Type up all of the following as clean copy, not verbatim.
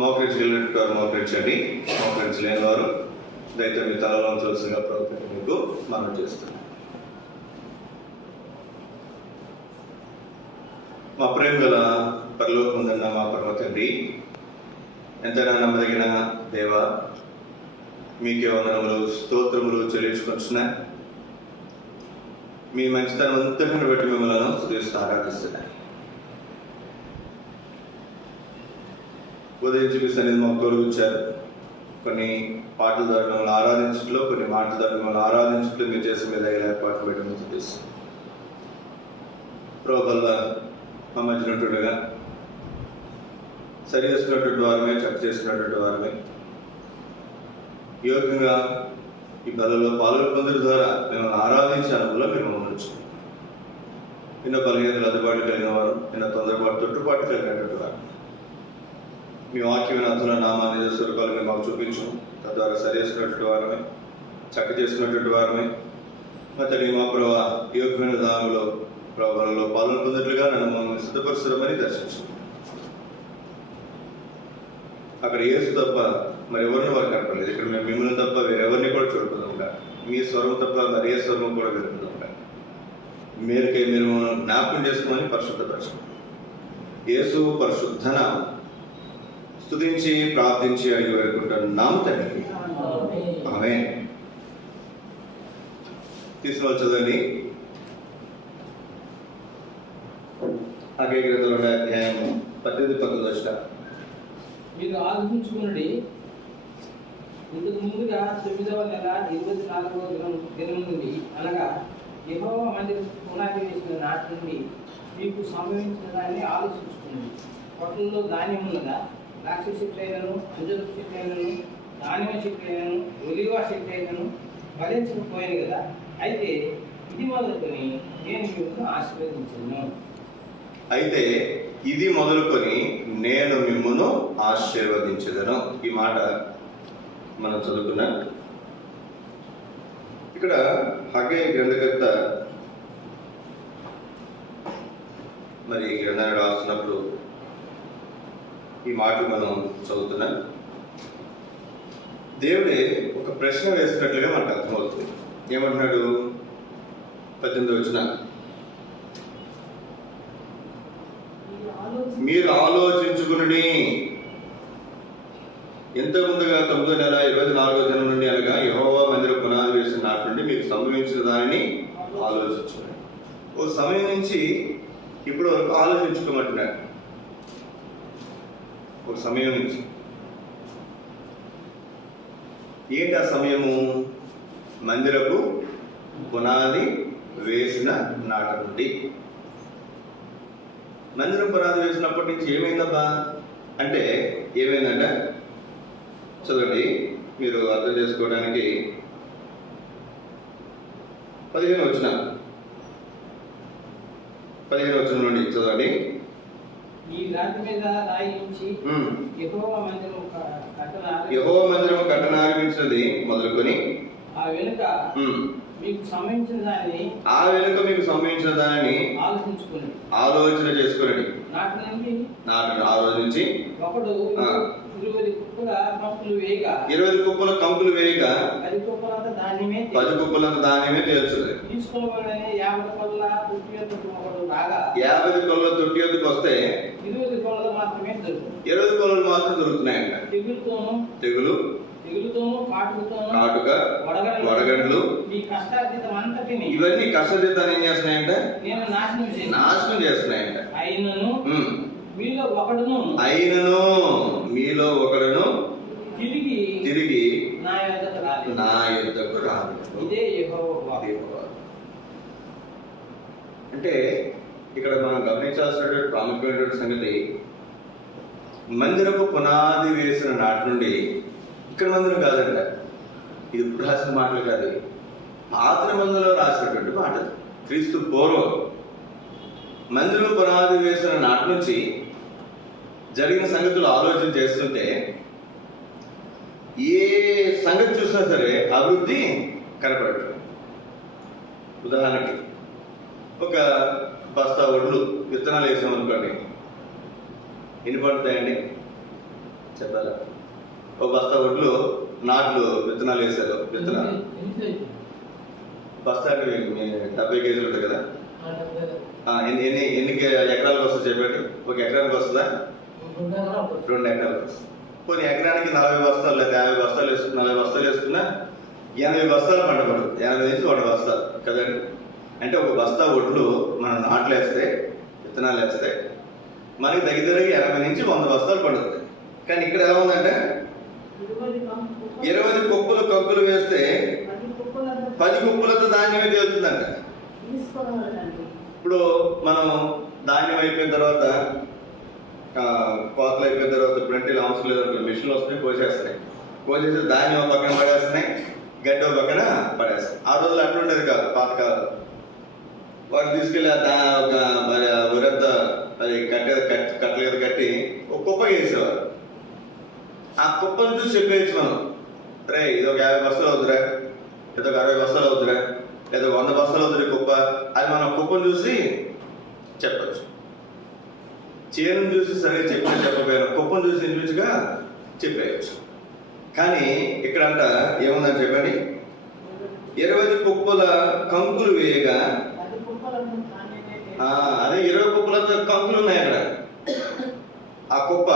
మోకరించగలిగినట్టు వారు మోకరించండి, మోకరించలేని వారు దయతో మీ తలలో ఉంచవలసిందిగా ప్రభుత్వం మీకు మనం చేస్తున్నాం. మా ప్రేమ గల పరలోకముందున్న మా పరమ తండ్రి, ఎంతైనా నమ్మదగిన దేవ, మీకే వందనములు స్తోత్రములు చెల్లించుకొచ్చిన మీ మంచితనం అంతటిని బట్టి మిమ్మల్ని స్తుతిస్తూ ఆరాధిస్తున్నాను. ఉదయం చూపిస్తాను మాకు తోడుగుచ్చారు. కొన్ని పాటల ద్వారా మిమ్మల్ని ఆరాధించట్లో, కొన్ని మాటల ద్వారా మిమ్మల్ని ఆరాధించట్లో మీరు చేసే మీద ఏర్పాటు పెట్టడం చూపిస్తాను. ప్రోబల్ల మా మధ్యనట్టుగా సరి చేస్తున్నటువంటి వారమే, చక్క చేస్తున్నటువంటి వారమే యోగ్యంగా ఈ బలలో పాల్గొనడం ద్వారా మిమ్మల్ని ఆరాధించే అనుభవంలో మీరు మమ్మల్ని ఉంచుకున్నాం. ఎన్నో బలహీనతలు అందుబాటు కలిగిన వారు, ఎన్నో తొందరపాటు తొట్టుపాటు కలిగినటువంటి వారు మీ వాక్యం అర్థుల నామాన్ని నిజ స్వరూపాలు మేము మాకు చూపించు. తద్వారా సరి చేస్తున్నటువంటి వారమే, చక్క చేస్తున్నటువంటి వారమే మరి మా ప్రభావ యోగ్యమైన దానిలో ప్రభావాలలో పాల్గొనట్లుగా నన్ను మమ్మల్ని సిద్ధపరుస్తామని దర్శించు. అక్కడ యేసు తప్ప మరి ఎవరిని వారు కనపడలేదు. ఇక్కడ మేము మిమ్మల్ని తప్ప వేరెవరిని కూడా చూడకుండా, మీ స్వరం తప్ప మరి ఏ స్వరం కూడా వినకుండా మీరుకే మీరు జ్ఞాపకం చేసుకోమని పరిశుద్ధపరచు. యేసు పరిశుద్ధ నామం స్తుతించి ప్రార్థించి అడిగి వేడుకుంటున్నాము తండ్రి, ఆమేన్. తీసుకుని చదవండి. అధ్యాయం 18-19. మీరు ఆలోచించుకున్నది ఇంతకు ముందుగా 9వ నెల 24వ దినం నుండి, అనగా యెహోవా మందిరం పునాది వేసిన నాటి నుండి మీకు సంభవించిన దాన్ని ఆలోచించుకున్నది. పట్టణంలో ధాన్యం ఉన్నదా? ద్రాక్ష చెట్లైనను, అంజూరపు చెట్లైనను, దానిమ్మ చెట్లైనను, ఒలీవ చెట్లైనను ఫలించకపోయాను కదా. అయితే ఇది మొదలుకొని నేను మిమ్మల్ని ఆశీర్వదించను. అయితే ఇది మొదలుకొని నేను మిమ్మల్ని ఆశీర్వదించదను. ఈ మాట మనం చదువుకున్నాం. ఇక్కడ హగ్గై గ్రంథకర్త మరి గ్రంథాన్ని రాస్తున్నప్పుడు ఈ మాటలు మనం చదువుతున్నాం. దేవుడే ఒక ప్రశ్న వేస్తున్నట్లుగా మనకు అర్థమవుతుంది. ఏమంటున్నాడు? 18వ వచనం, మీరు ఆలోచించుకుని ఎంత ముందుగా 9వ నెల 24వ దినం నుండి, అనగా యెహోవా మందిర పునాది వేసిన నాటి నుండి మీకు సంభవించిన దానిని ఆలోచించుకోండి. ఓ సమయం నుంచి ఇప్పుడు వరకు ఆలోచించుకోమంటున్నాడు. ఒక సమయం నుంచి ఏంటి ఆ సమయము? మందిరపు పునాది వేసిన నాటి నుండి. మందిరం పునాది వేసినప్పటి నుంచి ఏమైందబ్బా అంటే ఏమైందంటే, చదవండి మీరు అర్థం చేసుకోవడానికి. 15వ వచనం నుండి చదవండి. ఈ రాతి మీద రాయి ఉంచి యెహోవా మందిరం కట్టన ఆరంభించినది మొదలుకొని ఆ వెనుక మీకు సంబంధించిన దానిని ఆలోచన చేసుకునండి. నాటి ఆ రోజు నుంచి ఒకడు 20 కుప్పల కంకులు వేయగా 10 కుప్పలంత ధాన్యమే తేల్చున్నది. తీసుకోవాలని 50 కొల్ల తొట్టి యొద్దకు ఒకడు రాగా 50 కొల్ల తొట్టి యొద్దకు వస్తే 20 కొల్లలు మాత్రమే దొరుకుతాయి. 20 కొల్లలు మాత్రం దొరుకుతున్నాయంట. తెగులుతోను కాటుక, వడగండ్లు, ఇవన్నీ కష్టజీతాన్ని ఏం చేస్తున్నాయంట? నేను నాశనం చేస్తున్నాయంట. అయినను మీలో ఒకడును తిరిగి నా యొద్దకు రాదు. ఇదే యెహోవా. అంటే ఇక్కడ మనం గమనించాల్సినటువంటి ప్రాముఖ్యమైనటువంటి సంగతి, మందిరపు పునాది వేసిన నాటి నుండి, ఇక్కడ మందిరం కాదంట, ఇది ఇప్పుడు రాసిన మాటలు కాదు, పాత నిబంధనలో రాసినటువంటి మాటలు. క్రీస్తు పూర్వం మందిరం పునాది వేసిన నాటి నుంచి జరిగిన సంగతులు ఆలోచన చేస్తుంటే ఏ సంగతి చూసినా సరే అభివృద్ధి కనపడదు. ఉదాహరణకి ఒక బస్తా ఒడ్లు విత్తనాలు వేసామనుకోండి, ఎన్ని పడతాయండి? చెప్పాలా? ఒక బస్తా ఒడ్లు నాట్లు విత్తనాలు వేశారు. విత్తనాలు బస్తాకి 70 కేజీలు ఉంటుంది కదా. ఎన్ని ఎన్ని ఎన్ని ఎకరాలకు వస్తుంది చెప్పండి? ఒక ఎకరానికి వస్తుందా? 2 ఎకరాలకు వస్తుంది. కొన్ని ఎకరానికి 40 బస్తాలు లేదా 50 బస్తాలు వేసుకున్నా, 40 బస్తాలు వేసుకున్నా 80 బస్తాలు పంట పడుతుంది. 80 నుంచి 100 బస్తాలు కదండి. అంటే ఒక బస్తా ఒడ్లు మనం నాట్లు వేస్తే, విత్తనాలు వేస్తే మనకి దగ్గరగా 80 నుంచి 100 బస్తాలు పడుతుంది. కానీ ఇక్కడ ఎలా ఉందంటే 20 కుప్పలు కంకులు వేస్తే 10 కుప్పలతో ధాన్యమే తేలుతుందంట. ఇప్పుడు మనం ధాన్యం అయిపోయిన తర్వాత కోతలు అయిపోయిన తర్వాత ఇప్పుడు అవసరం లేదు, మిషన్లు వస్తున్నాయి, కోసేసి ధాన్యం ఒక పక్కన పడేస్తున్నాయి, గడ్డి ఒక పక్కన పడేస్తాయి. ఆ రోజులు అట్లా ఉండేది కాదు. పాతకాలం వాటిని తీసుకెళ్ళి ఒక మరి ఊరంతా అది కట్టలేదు కట్టి ఒక కుప్ప వేసేవారు. ఆ కుప్పను చూసి చెప్పేయచ్చు మనం, రే ఇది ఒక 50 బస్తాలు అవుతురా, ఏదో ఒక 60 బస్తాలు అవుతురా, ఏదో 100 బస్తాలు అవుతుంది కుప్ప. అది మనం కుప్పను చూసి చెప్పచ్చు. చేనును చూసి సరిగ్గా చెప్పకపోయాను, కుప్పను చూసి ఇంచుగా చెప్పేయచ్చు. కానీ ఇక్కడంట ఏముందని చెప్పండి, 20 కుప్పల కంకులు వేయగా, అదే 20 కుప్పలంత కంకులు ఉన్నాయి అక్కడ ఆ కుప్ప.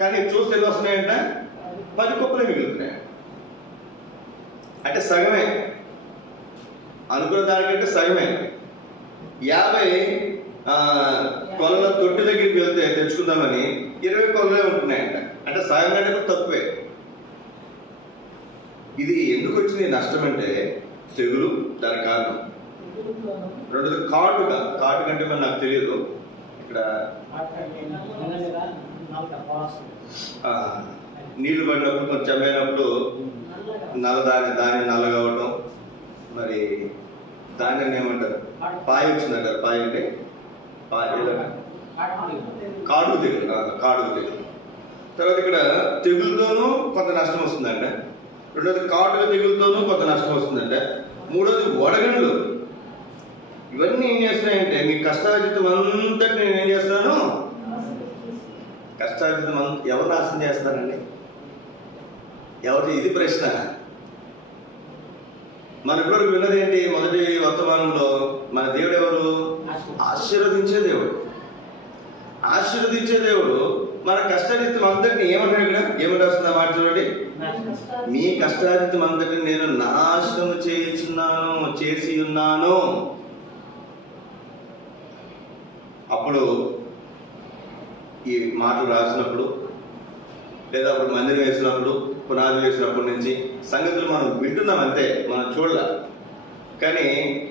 కానీ చూస్తే ఎన్ని వస్తున్నాయంట? 10 కుప్పలే మిగులుతున్నాయి. అంటే సగమే, అనుకున్న దానికంటే సగమే. 50 కొలల తొట్టి దగ్గరికి వెళ్తే తెచ్చుకుందామని 20 కొలలే ఉంటున్నాయంట. అంటే సగం కంటే కూడా తక్కువే. ఇది ఎందుకు వచ్చింది నష్టం అంటే తెగులు దాని కారణం. రెండోది కాటు కంటే మరి నాకు తెలియదు. ఇక్కడ నీళ్లు పడినప్పుడు కొంచెం చెమ్మైనప్పుడు దాన్ని నల్లగా అవటం, మరి దాన్ని ఏమంటారు, పాయ వచ్చిందంటారు. పాయ అంటే కాడుగు తెగులు. తర్వాత ఇక్కడ తెగులతోనూ కొంత నష్టం వస్తుందంట. రెండోది కాటుక తెగులతోనూ కొంత నష్టం వస్తుందంట. మూడోది వడగండ్లు. ఇవన్నీ ఏం చేస్తున్నాయంటే మీ కష్టార్జితం అంతటి నేను ఏం చేస్తున్నాను, కష్టార్జితం ఎవరు నాశనం చేస్తానండి? ఎవరు? ఇది ప్రశ్న. మన ఇప్పుడు విన్నది ఏంటి? మొదటి వర్తమానంలో మన దేవుడు ఎవరు? ఆశీర్వదించే దేవుడు. ఆశీర్వదించే దేవుడు మన కష్టార్జితం అంతటిని ఏమంటాడు? ఇక్కడ ఏమంటే వస్తుందా మాట చూడండి, మీ కష్టార్జితం అంతటిని నేను నాశనం చేసి ఉన్నాను. అప్పుడు ఈ మాటలు రాసినప్పుడు లేదా అప్పుడు మందిరం వేసినప్పుడు, పునాది వేసినప్పటి నుంచి సంగతులు మనం వింటున్నాం అంతే, మనం చూడాల. కానీ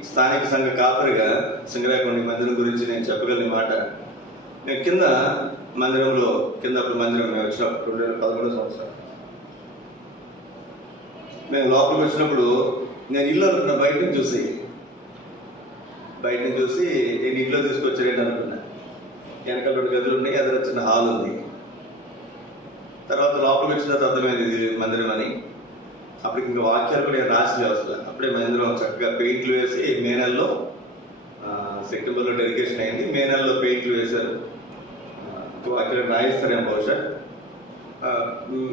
స్థానిక సంఘ కాపరిగా సింగరాకొండ మందిరం గురించి నేను చెప్పగలిగిన మాట, నేను అప్పుడు మందిరం మేము వచ్చినప్పుడు 2013 సంవత్సరం మేము లోపలికి వచ్చినప్పుడు నేను ఇల్లు అనుకున్నా. బయట నుంచి చూసి నేను ఇంట్లో తీసుకొచ్చారేంటి అనుకున్నా. వెనకాల 2 గదులు ఉన్నాయి, ఎదురు వచ్చిన హాల్ ఉంది. తర్వాత లోపలికి వచ్చిన తర్వాత అర్థమైంది ఇది మందిరం అని. అప్పటికి ఇంకా వాక్యాలు కూడా రాసి అసలు అప్పుడే మందిరం చక్కగా పెయింట్లు వేసి మే నెలలో, సెప్టెంబర్లో డెలిగేషన్ అయింది, మే నెలలో పెయింట్లు వేశారు. వాక్యాలు రాయిస్తారేమో బహుశా.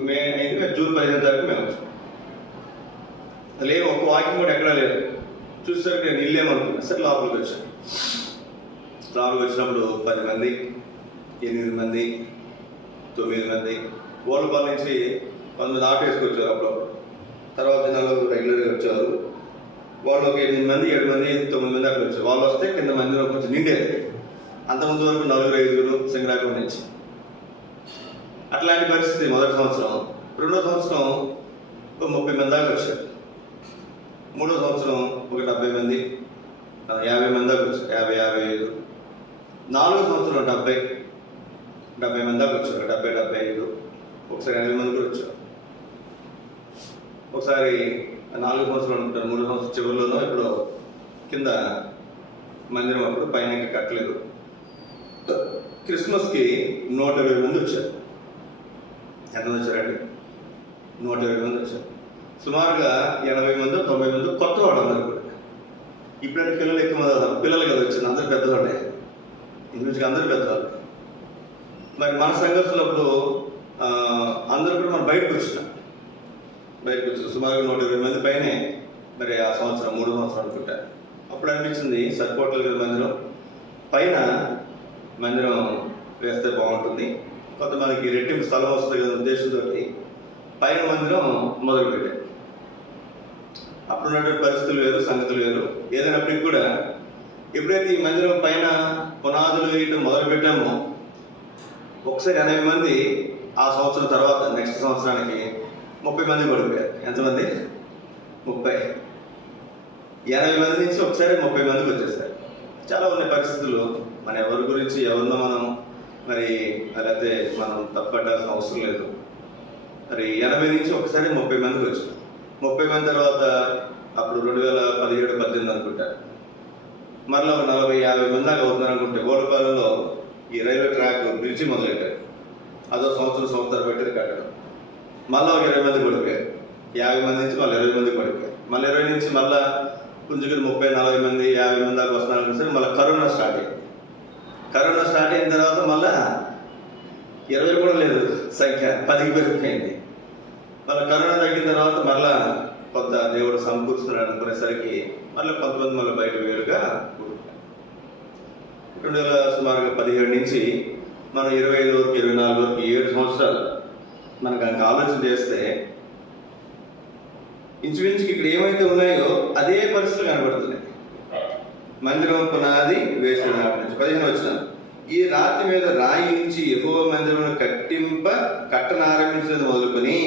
మే అయింది, మేము జూన్ 15 తారీఖు మేము వచ్చాం. ఒక వాక్యం కూడా ఎక్కడా లేదు. చూసేసరికి నేను ఇల్లేమనుకున్నా. సరే లోపలికి వచ్చాను. లోపలికి వచ్చినప్పుడు 10 మంది, 8 మంది, 9 మంది, గోల్పాల నుంచి 10 ఆటో వేసుకొచ్చారు అప్పుడప్పుడు. తర్వాత నలుగురు రెగ్యులర్గా వచ్చారు. వాళ్ళు ఒక 8 మంది, 7 మంది, 9 మంది అట్లా వచ్చారు. వాళ్ళు వస్తే కింద మందిరం కొంచెం నిండేది. అంతకుముందు వరకు 4-5 సింగరాకొండ నుంచి. అట్లాంటి పరిస్థితి మొదటి సంవత్సరం. రెండో సంవత్సరం ఒక 30 మంది దాకా వచ్చారు. మూడో సంవత్సరం ఒక 70 మంది, 50 మంది దాకా వచ్చారు. 50-55. నాలుగో సంవత్సరం 70 మంది దాకా వచ్చారు. 70-75. ఒకసారి 80 మంది కూడా వచ్చారు. ఒకసారి 4 సంవత్సరాలు ఉంటారు. 3 సంవత్సరం చివరిలోనో ఇప్పుడు కింద మందిరం అప్పుడు పైన ఇంకా కట్టలేదు. క్రిస్మస్కి 120 మంది వచ్చారు. ఎంతమంది వచ్చారండి? 120 మంది వచ్చారు. సుమారుగా 80 మంది 90 మంది కొత్త వాళ్ళు అందరూ కూడా. ఇప్పుడంటే పిల్లలు ఎక్కువ మంది అవుతారు. పిల్లలు కదా వచ్చింది, అందరూ పెద్దవాళ్ళే. ఇంగ్లీష్కి అందరూ పెద్దవాళ్ళు. మరి మన సంఘస్థులప్పుడు బయటకు వచ్చిన సుమారుగా 120 మంది పైనే మరి ఆ సంవత్సరం 3 సంవత్సరం అనుకుంటా. అప్పుడు అనిపించింది సరిపోవట్లేదు కదా మందిరం, పైన మందిరం వేస్తే బాగుంటుంది, కొంతమందికి రెట్టింపు స్థలం వస్తుంది కదా ఉద్దేశంతో పైన మందిరం మొదలుపెట్టాను. అప్పుడు ఉన్నటువంటి పరిస్థితులు వేరు, సంగతులు వేరు. ఏదైనప్పటికీ కూడా ఎప్పుడైతే ఈ మందిరం పైన పునాదులు వేయడం మొదలు పెట్టామో ఒకసారి 80 మంది, ఆ సంవత్సరం తర్వాత నెక్స్ట్ సంవత్సరానికి 30 మంది పడిపోయారు. ఎంతమంది? 30. 80 మంది నుంచి ఒకసారి 30 మందికి వచ్చేసారు. చాలా ఉన్నాయి పరిస్థితులు. మన ఎవరి గురించి ఎవరినో మనం మరి లేకపోతే మనం తప్పట్టాల్సిన అవసరం లేదు. మరి 80 నుంచి ఒకసారి 30 మందికి వచ్చారు. 30 మంది తర్వాత అప్పుడు 2017-18 అనుకుంటారు, మరలా 40-50 మంది దాకా అవుతున్నారు అనుకుంటే గోడపాలెంలో ఈ రైల్వే ట్రాక్ బ్రిడ్జి మొదలెట్టారు. అదో సంవత్సరం పెట్టేది కట్టడం. మళ్ళీ ఒక 20 మంది పడిపోయారు. 50 మంది నుంచి మళ్ళీ 20 మంది పడిపోయారు. మళ్ళీ 20 నుంచి మళ్ళీ కొంచెం 30-40 మంది 50 మంది దాకా వస్తున్నారు అనుకుంటే మళ్ళీ కరోనా స్టార్ట్ అయింది. కరోనా స్టార్ట్ అయిన తర్వాత మళ్ళా 20 కూడా లేదు, సంఖ్య 10కి పెరిగిపోయింది. మళ్ళీ కరోనా తగ్గిన తర్వాత మళ్ళా కొంత దేవుడు సమకూరుస్తున్నాడు అనుకునేసరికి మళ్ళీ కొంతమంది మళ్ళీ బయట వేరుగా సుమారుగా 17 నుంచి మనం 25 వరకు 24 వరకు 7 సంవత్సరాలు మనం కనుక ఆలోచన చేస్తే ఇంచుమించుకి ఇక్కడ ఏమైతే ఉన్నాయో అదే పరిస్థితులు కనబడుతున్నాయి. మందిరం పునాది వేసిన నాటి నుంచి 15 వచ్చిన ఈ రాతి మీద రాయి నుంచి యెహోవా మందిరం కట్టనారంభించినది మొదలుకొని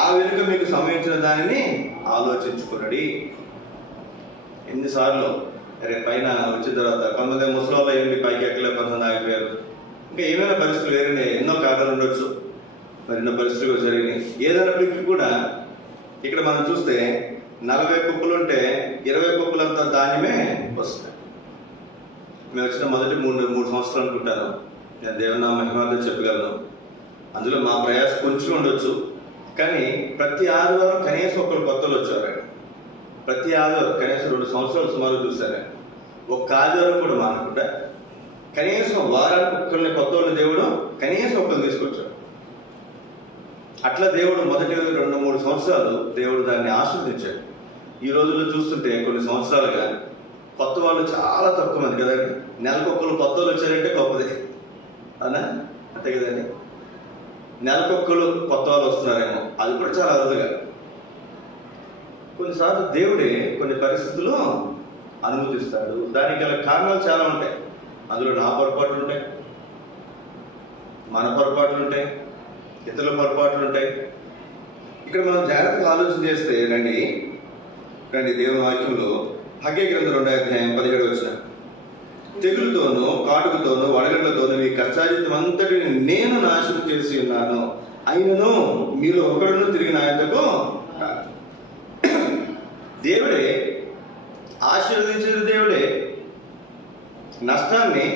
ఆ వెనుక మీకు సంభవించిన దానిని ఆలోచించుకున్నది. ఎన్నిసార్లు పైన వచ్చిన తర్వాత కొంతమంది ముసలి అయ్యింది, పైకి ఎక్కలే, కొంతమంది ఆగిపోయారు. ఇంకా ఏమైనా పరిస్థితులు వేరే ఎన్నో కారణాలు ఉండొచ్చు, మరి ఎన్నో పరిస్థితులు జరిగినాయి. ఏదైనప్పటికీ కూడా ఇక్కడ మనం చూస్తే 40 కుప్పలు ఉంటే 20 కుప్పలంతా ధాన్యమే వస్తాయి. మేము వచ్చిన మొదటి 3 సంవత్సరాలు అనుకుంటాను. నేను దేవుని నా మహిమార్థం చెప్పగలను. అందులో మా ప్రయాసం కొంచెం ఉండొచ్చు, కానీ ప్రతి ఆదివారం కనీసం ఒకరు కొత్తలు వచ్చారు. ప్రతి ఆదివారం కనీసం 2 సంవత్సరాలు సుమారు చూశారు. ఒక్క ఆదివారం కూడా మానకుండా కనీసం వారానికి ఒక్కరిని కొత్త వాళ్ళని దేవుడు కనీసం ఒకరు తీసుకొచ్చాడు. అట్లా దేవుడు మొదటి 2-3 సంవత్సరాలు దేవుడు దాన్ని ఆస్వాదించాడు. ఈ రోజుల్లో చూస్తుంటే కొన్ని సంవత్సరాలుగా కొత్త వాళ్ళు చాలా తక్కువ మంది కదండి. నెలకొక్కరు కొత్త వాళ్ళు వచ్చారంటే గొప్పదే, అవునా? అంతే కదండి. నెలకొక్కరు కొత్త వాళ్ళు వస్తున్నారేమో, అది కూడా చాలా అరుదుగా. కొన్నిసార్లు దేవుడే కొన్ని పరిస్థితులు అనుమతిస్తాడు. దానికి గల కారణాలు చాలా ఉంటాయి. అందులో నా పొరపాట్లు ఉంటాయి, మన పొరపాట్లు ఉంటాయి, ఇతరుల పొరపాట్లు ఉంటాయి. ఇక్కడ మనం జాగ్రత్తగా ఆలోచన చేస్తే రండి దేవుని వాక్యంలో హగ్గై గ్రంథం 2వ అధ్యాయం 17 వచ్చిన తెగులుతోనూ కాటుకతోనూ వడగళ్లతోనూ మీ కష్టాజితం అంతటిని నేను నాశనం చేసి ఉన్నాను, అయినను మీలో ఒకడును తిరిగి నా యొద్దకు. దేవుడే ఆశీర్వదించిన దేవుడే నష్టాన్ని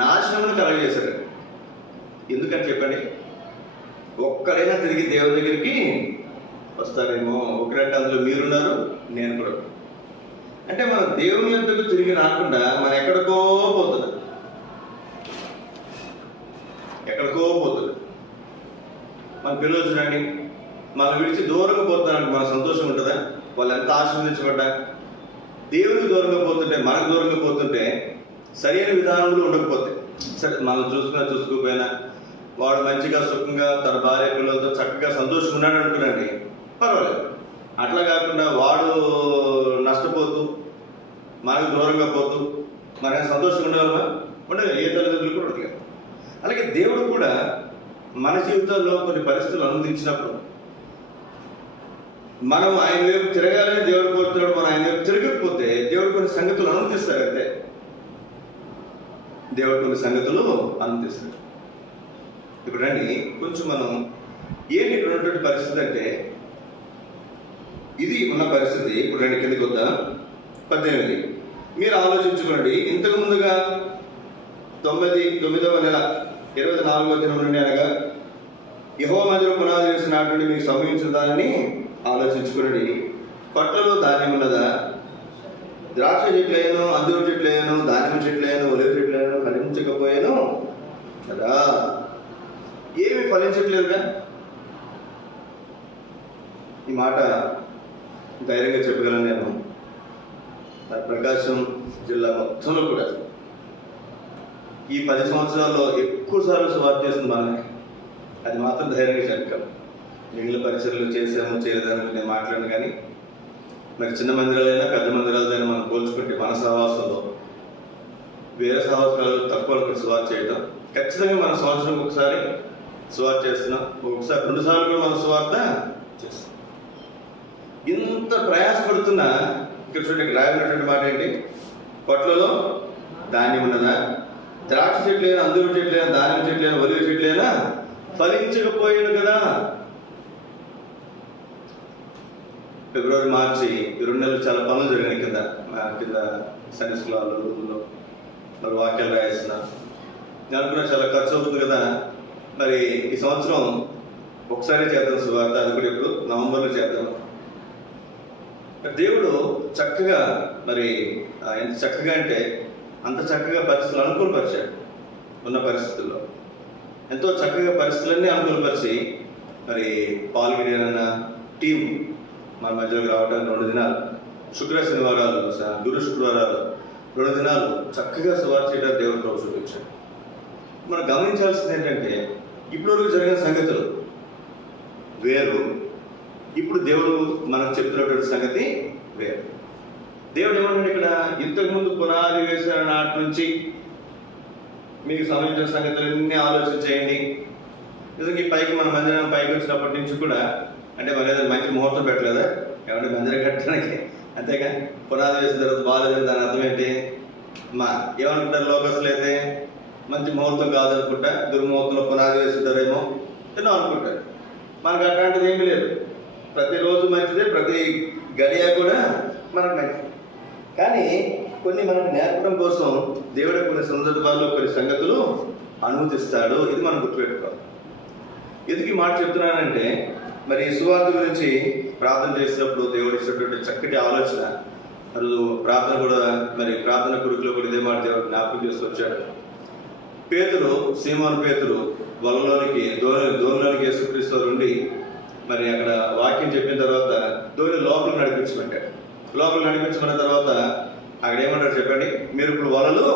నాశనమును కలగజేశాడు. ఎందుకని చెప్పండి? ఒక్కడైనా తిరిగి దేవుని దగ్గరికి వస్తారేమో. ఒకరంటే అందులో మీరున్నారు, నేను కూడా. అంటే మనం దేవుని యొద్దకు తిరిగి రాకుండా మనం ఎక్కడికో పోతున్నాం. మన పిల్లలు చూడండి, మనం విడిచి దూరంగా పోతున్నానికి మన సంతోషం ఉంటుందా? వాళ్ళు ఎంత ఆశీర్వదించబడ్డా దేవునికి దూరంగా పోతుంటే, మనకు దూరంగా పోతుంటే సరైన విధానంలో ఉండకపోతే, సరే మనం చూసుకోకపోయినా వాడు మంచిగా సుఖంగా తన భార్య పిల్లలతో చక్కగా సంతోషంగా ఉన్నాడు అనుకున్నాండి, పర్వాలేదు. అట్లా కాకుండా వాడు నష్టపోతూ మనకు దూరంగా పోతూ మనకి సంతోషంగా ఉండగలమా? ఉండదు. ఏ తల్లిదండ్రులు కూడా ఉండదు. అలాగే దేవుడు కూడా మన జీవితాల్లో కొన్ని పరిస్థితులు అనుమతించినప్పుడు మనం ఆయన వైపు తిరగాలని దేవుడు కోరుతున్నాడు. మనం ఆయన వైపు తిరగకపోతే దేవుడు కొన్ని సంగతులు అనుమతిస్తాడు. అంతే, దేవుడు కొన్ని సంగతులు అనుమతిస్తాడు. ఇప్పుడు రండి కొంచెం మనం ఏంటి ఇక్కడ ఉన్నటువంటి పరిస్థితి అంటే, ఇది ఉన్న పరిస్థితి. ఇప్పుడు రండి కిందకి వద్దాం. 18 మీరు ఆలోచించుకోండి. ఇంతకు ముందుగా 9వ నెల 24వ దినం నుండి అనగా యెహోవా మందిరం పునాది వేసిన నాటి నుండి మీకు సంభవించిన దానిని ఆలోచించుకునండి. కొట్టలో ధాన్యం ఉన్నదా? ద్రాక్ష చెట్లైనా, అంజూరు చెట్లైనా, దానిమ్మ చెట్లైనా, ఒలివ చెట్లైనా ఫలించకపోయాను కదా. ఏమి ఫలించట్లేదుగా. ఈ మాట ధైర్యంగా చెప్పగలను నేను. మరి ప్రకాశం జిల్లా మొత్తంలో కూడా ఈ 10 సంవత్సరాల్లో ఎక్కువసార్లు సువార్త చేసింది మనమే. అది మాత్రం ధైర్యంగా చెప్పగలను. మిగిలిన పరిచర్లు చేసాము చేయలేదని నేను మాట్లాడను. కానీ మరి చిన్న మందిరాలైనా పెద్ద మందిరాలైనా మనం పోల్చుకుంటే మన సహవాసంలో వేరే సహవాసాలు తక్కువ సువార్త చేయడం ఖచ్చితంగా మన సంవత్సరం ఒకసారి సువార్త చేస్తున్నాం. ఒకసారి 2 సార్లు కూడా మనం సువార్త చేస్తున్నాం. ఇంత ప్రయాసపడుతున్నా ఇక్కడ చూడండి, ఇక్కడ రాయబడినటువంటి మాట ఏంటి? కొట్లలో ధాన్యం ఉన్నదా? ద్రాక్ష చెట్లైనా, అంజూరు చెట్లైనా, దానిమ్మ చెట్లైనా, ఒలివ చెట్లైనా ఫలించకపోయాను కదా. ఫిబ్రవరి, మార్చి ఈ 2 నెలలు చాలా పనులు జరిగినాయి. కింద సండే స్కూల్లో రూమ్లో మరి వాక్యాలు రాయేస్తున్నా. నేను అనుకున్నా చాలా ఖర్చు అవుతుంది కదా, మరి ఈ సంవత్సరం ఒకసారి చేద్దాం సువార్త, అది కూడా ఇప్పుడు నవంబర్లో చేద్దాం. దేవుడు చక్కగా మరి ఎంత చక్కగా అంటే అంత చక్కగా పరిస్థితులు అనుకూలపరిచాడు. ఉన్న పరిస్థితుల్లో ఎంతో చక్కగా పరిస్థితులన్నీ అనుకూలపరిచి మరి పాల్గొన టీం మన మధ్యలోకి రావడానికి 2 దినాలు, శుక్ర శనివారాలు, గురు శుక్రవారాలు 2 దినాలు చక్కగా సువార్త చేయడానికి దేవుడు ప్రభు చూపించాడు. మనం గమనించాల్సింది ఏంటంటే ఇప్పటివరకు జరిగిన సంగతులు వేరు, ఇప్పుడు దేవుడు మనకు చెప్తున్నటువంటి సంగతి వేరు. దేవుడు ఏమన్నాడు ఇక్కడ? ఇంతకుముందు పునాది వేసిన నాటి నుంచి మీకు సంబంధించిన సంగతులన్నీ ఆలోచన చేయండి. నిజంగా ఈ పైకి మన మందిరం పైకి వచ్చినప్పటి నుంచి కూడా అంటే మన ఏదైనా మంచి ముహూర్తం పెట్టలేదా? ఏమంటే మందిరం కట్టడానికి, అంతేగా పునాది వేసిన తర్వాత బాగాలేదని దాని అర్థం ఏంటి? ఏమనుకుంటారు లోకస్లు అయితే? మంచి ముహూర్తం కాదనుకుంటా, దుర్ముహూర్తంలో పునాది వేస్తుంటారేమో ఎన్నో అనుకుంటారు. మనకు అట్లాంటిది ఏమీ లేదు. ప్రతిరోజు మంచిదే, ప్రతి గడియ కూడా మనకు మంచిది. కానీ కొన్ని మనకు నేర్పడం కోసం దేవుడు కొన్ని సందర్భాల్లో కొన్ని సంగతులు అనుమతిస్తాడు. ఇది మనం గుర్తుపెట్టుకోవాలి. ఎందుకు ఈ మాట చెప్తున్నానంటే మరి సువార్త గురించి ప్రార్థన చేసినప్పుడు దేవుడు ఇచ్చినటువంటి చక్కటి ఆలోచన. మరి ప్రార్థన కూడా మరి ప్రార్థన కొడుకులో కూడా ఇదే మాట దేవుడు జ్ఞాపకం చేస్తూ వచ్చాడు. పేతురు, సీమోను పేతురు వలలోనికి దోనిలోనికి యేసుక్రీస్తు ఉండి మరి అక్కడ వాక్యం చెప్పిన తర్వాత దోని లోపలికి నడిపించమంటాడు. లోపలికి నడిపించుకున్న తర్వాత అక్కడ ఏమంటారు చెప్పండి? మీరు ఇప్పుడు వలలు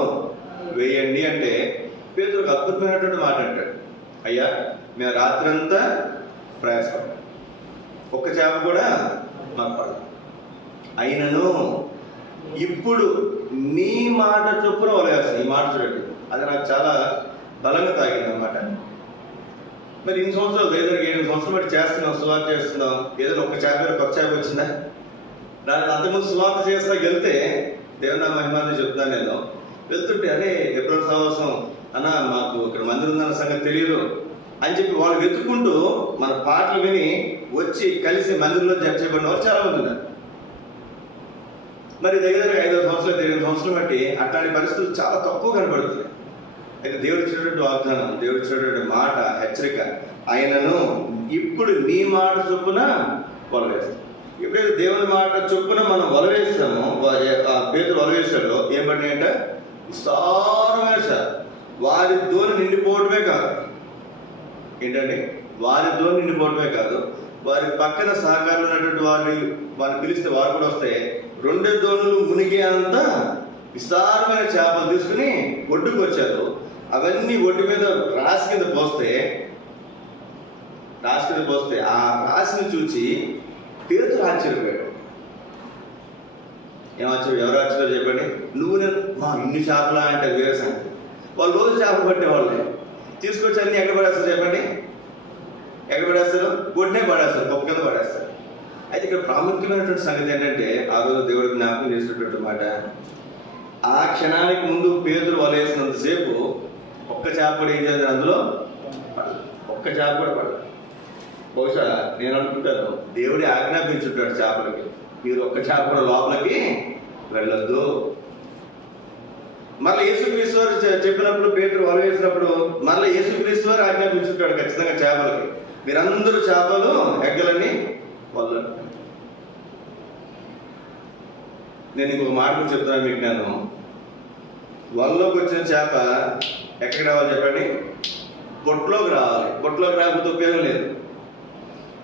వేయండి అంటే పేతురుకు అద్భుతమైనటువంటి మాట అంటాడు. అయ్యా, మేము రాత్రి అంతా ప్రయాసపడ్డాం, ఒక్క చేప కూడా మాకు పడదు. అయినను ఇప్పుడు నీ మాట చొప్పున వలవేస్తాను. ఈ మాట చూడండి, అది నాకు చాలా బలంగా తాగింది అన్నమాట. మరి ఇన్ని సంవత్సరాలు దగ్గర 7 సంవత్సరాలు బట్టి చేస్తున్నాం, సువార్త చేస్తున్నాం. ఏదైనా ఒక చేప కొత్త చేప వచ్చిందా? దాని అంతకుముందు సువార్త చేస్తా వెళ్తే దేవుని నా మహిమాన్ని చెప్తున్నాను. నేను వెళ్తుంటే అదే ఏప్రిల్ సహవాసం అన్న మాకు ఇక్కడ మందిరం ఉందన్న సంగతి తెలియదు అని చెప్పి వాళ్ళు వెతుక్కుంటూ మన పాటలు విని వచ్చి కలిసి మందిరంలో జమ చేయబడిన వాళ్ళు చాలా మంది ఉన్నారు. మరి దగ్గర 5 సంవత్సరాలు 8 సంవత్సరాలు బట్టి అట్లాంటి పరిస్థితులు చాలా తక్కువ కనబడుతున్నాయి. అయితే దేవుడు ఇచ్చినటువంటి వాగ్దానం, దేవుడు ఇచ్చినటువంటి మాట, హెచ్చరిక, ఆయనను ఇప్పుడు నీ మాట చొప్పున వలవేస్తాం. ఎప్పుడైతే దేవుని మాట చొప్పున మనం వలవేస్తామో, పేతురు వలవేశాడో ఏం పడినాయంటే విస్తారమైన వారి ధోని నిండిపోవడమే కాదు, ఏంటంటే వారి ధోని నిండిపోవడమే కాదు, వారి పక్కన సహకారులు ఉన్నటువంటి వారిని పిలిస్తే వారు కూడా వస్తే 2 ధోనులు మునిగే అంత విస్తారమైన చేపలు తీసుకుని ఒడ్డుకు వచ్చారు. అవన్నీ ఒడ్డు మీద రాసి కింద పోస్తే ఆ రాశిని చూసి పేతురు ఆశ్చర్యపోయాడు. ఏం ఆశ్చర్యం? ఎవరు ఆశ్చర్యం చెప్పండి? నువ్వు నేను మా ఇన్ని చేపలా అంటే వేరే సంగతి. వాళ్ళు రోజు చేపలు పట్టేవాళ్ళే తీసుకొచ్చి అన్ని ఎక్కడ పడేస్తారు చెప్పండి? ఎక్కడ పడేస్తారు? ఒడ్డునే పడేస్తారు, పప్పు కింద పడేస్తారు. అయితే ఇక్కడ ప్రాముఖ్యమైనటువంటి సంగతి ఏంటంటే ఆ రోజు దేవుడికి జ్ఞాపకం చేసినటువంటి మాట, ఆ క్షణానికి ముందు పేతురు వలేసినంతసేపు ఒక్క చేప కూడా ఏం చేయాలి? అందులో ఒక్క చేప కూడా పడదు. బహుశా నేను అనుకుంటాను దేవుడి ఆజ్ఞాపించుంటాడు చేపలకి, మీరు ఒక్క చేప కూడా లోపలికి వెళ్ళొద్దు. మళ్ళీ యేసుక్రీస్తు వారు చెప్పినప్పుడు పేతురు వల వేసినప్పుడు మళ్ళీ యేసుక్రీస్తు వారు ఆజ్ఞాపించుంటాడు ఖచ్చితంగా చేపలకి, మీరందరూ చేపలు ఎగ్గలని వదలండి. నేను ఇంకొక మాట కూడా చెప్తున్నాను మీకు. నేను వలలోకి వచ్చిన చేప ఎక్కడికి రావాలి చెప్పండి? పొట్లోకి రావాలి. పొట్లోకి రాకపోతే ఉపయోగం లేదు.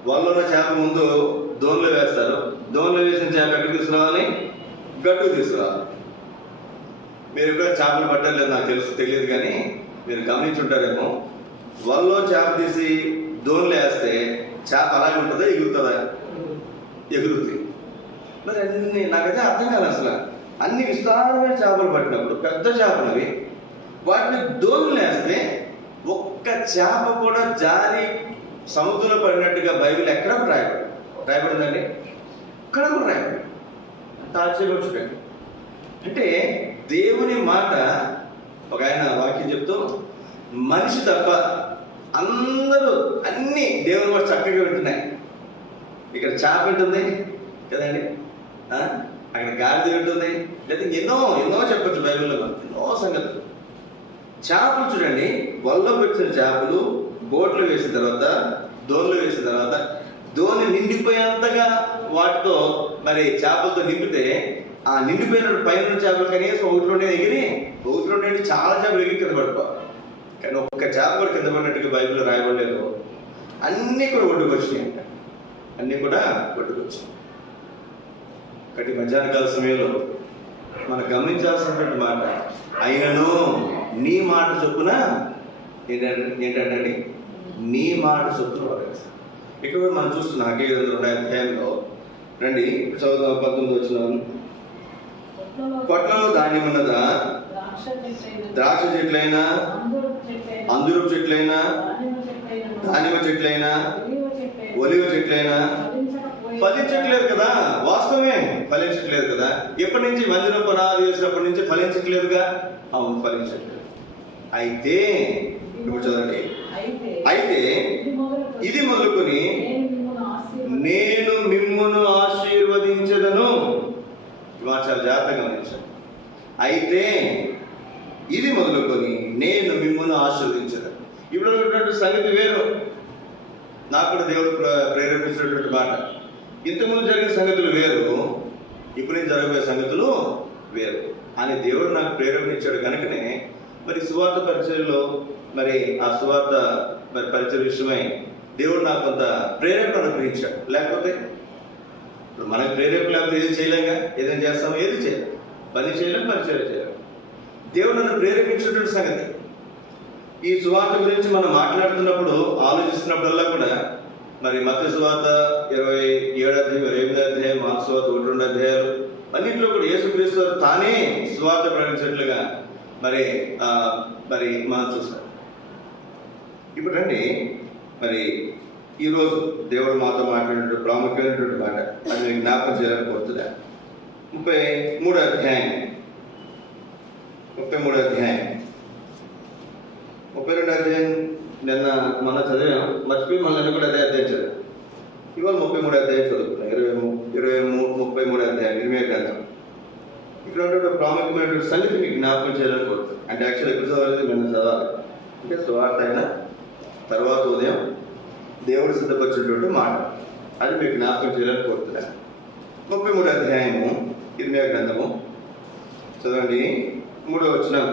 వలలో ఉన్న చేప ముందు దోన్లో వేస్తారు. దోన్లో వేసిన చేప ఎక్కడికి తీసుకురావాలి? గట్టుకు తీసుకురావాలి. మీరు ఎప్పుడైనా చేపలు పట్టలేదు నాకు తెలియదు కానీ మీరు గమనించుంటారేమో. వలలో చేప తీసి దోన్లో వేస్తే చేప అలాగే ఉంటుందా, ఎగురుతుందా? ఎగురుతుంది. మరి అన్ని నాకైతే అర్థం కాదు అసలు. అన్ని విస్తారమైన చేపలు పట్టినప్పుడు పెద్ద చేపలు అవి, వాటిని దోన్లో వేస్తే ఒక్క చేప కూడా జారి సముద్రంలో పడినట్టుగా బైబిల్ ఎక్కడ రాయబడిందండి? ఇక్కడ కూడా రాయబడి. అంత ఆశ్చర్యపరచుకోండి. అంటే దేవుని మాట ఒక ఆయన వాక్యం చెప్తూ, మనిషి తప్ప అందరూ అన్ని దేవుని మాట చక్కగా వింటున్నాయి. ఇక్కడ చేప వింటుంది కదండి, అక్కడ గాడిద వింటుంది, లేదా ఎన్నో చెప్పచ్చు బైబిల్లో, ఎన్నో సంగతులు. చేపలు చూడండి, వలలో పెట్టిన చేపలు బోట్లు వేసిన తర్వాత, దోన్లు వేసిన తర్వాత, దోని నిండిపోయేంతగా వాటితో మరి చేపలతో నింపితే ఆ నిండిపోయిన పైన చేపలు కనీసం ఒకటిలోనే ఎగిరి, ఒకటిలోనే చాలా చేపలు ఎగిరి కింద పడిపోవాలి. కానీ ఒక్క చేప కూడా కింద పడినట్టుగా బైబిల్లో రాయబడలేదు. అన్నీ కూడా ఒడ్డుకొచ్చినాయి అంట, అన్నీ కూడా ఒడ్డుకొచ్చినాయి. కాబట్టి మధ్యాహ్న కాల సమయంలో మనం గమనించాల్సినటువంటి మాట, అయినను నీ మాట చొప్పున ఏంటంటే నీ మాట చొప్పున వరేస్తాం. ఇక్కడ మనం చూస్తున్నాం హగ్గై గ్రంథం 2వ అధ్యాయంలో రండి, చదువుదాం. 19 వచనం. పొట్లలో ధాన్యం ఉన్నదా? ద్రాక్ష చెట్లైనా, అంజూరపు చెట్లైనా, దానిమ్మ చెట్లైనా, ఒలివ చెట్లైనా ఫలించట్లేదు కదా. వాస్తవమే, ఫలించట్లేదు కదా. ఎప్పటి నుంచి మందిరం పునాది వేసినప్పటి నుంచి ఫలించట్లేదుగా. అవును, ఫలించట్లేదు. అయితే ఇప్పుడు చదవండి, అయితే ఇది మొదలుకొని నేను మిమ్మును ఆశీర్వదించదను. చాలా జాగ్రత్తగా గమనించాను. అయితే ఇది మొదలుకొని నేను మిమ్మును ఆశీర్వదించదను. ఇప్పుడు ఉన్నటువంటి సంగతి వేరు. నాకు కూడా దేవుడు ప్రేరేపించినటువంటి మాట. ఇంతకుముందు జరిగిన సంగతులు వేరు, ఇప్పుడు నేను జరగబోయే సంగతులు వేరు అని దేవుడు నాకు ప్రేరేపణించాడు. కనుకనే మరి సువార్త పరిచయంలో మరి ఆ సువార్త మరి పరిచయ విషయమై దేవుడు నాకు కొంత ప్రేరేపణ అనుగ్రహించాడు. లేకపోతే ఇప్పుడు మనకు ప్రేరేపణ లేకపోతే ఏది చేయలేక, ఏదైనా చేస్తామో ఏది చేయలేం, పని చేయలేం, పరిచయం చేయలేం. దేవుడు నన్ను ప్రేరేపించినటువంటి సంగతి. ఈ సువార్త గురించి మనం మాట్లాడుతున్నప్పుడు, ఆలోచిస్తున్నప్పుడల్లా కూడా మరి మత్తయి సువార్త 27వ అధ్యాయం, 28వ అధ్యాయం, మార్కు సువార్త 1-2 అధ్యాయాలు అన్నింటిలో కూడా యేసుక్రీస్తు వారు తానే సువార్త ప్రకటించినట్లుగా మరి మనం చూస్తాం. ఇప్పుడు రండి, మరి ఈరోజు దేవుడు మాతో మాట్లాడినటువంటి ప్రాముఖ్యమైనటువంటి మాట అది నేను జ్ఞాపకం చేయాలని కోరుతున్నా. 33వ అధ్యాయం, 32వ అధ్యాయం నిన్న మనం చదివాం, మర్చిపోయి మళ్ళీ నిన్న కూడా అదే అధ్యాయం చదివాం. ఇవాళ 33వ అధ్యాయం చదువుతున్నాం. 33వ అధ్యాయం ఇర్మియా గ్రంథం. ఇక్కడ ఉన్నటువంటి ప్రాముఖ్యమైనటువంటి సంగతి మీకు జ్ఞాపకం చేయాలని కోరుతున్నాను. అంటే యాక్చువల్ ఎప్పుడు చదవాలి, నిన్న చదవాలి. అంటే సువార్త అయిన తర్వాత ఉదయం దేవుడు సిద్ధపరిచినటువంటి మాట, అది మీకు జ్ఞాపకం చేయాలని కోరుతున్నాను. 33వ అధ్యాయము ఇర్మియా గ్రంథము చదవండి. 3వ వచనం.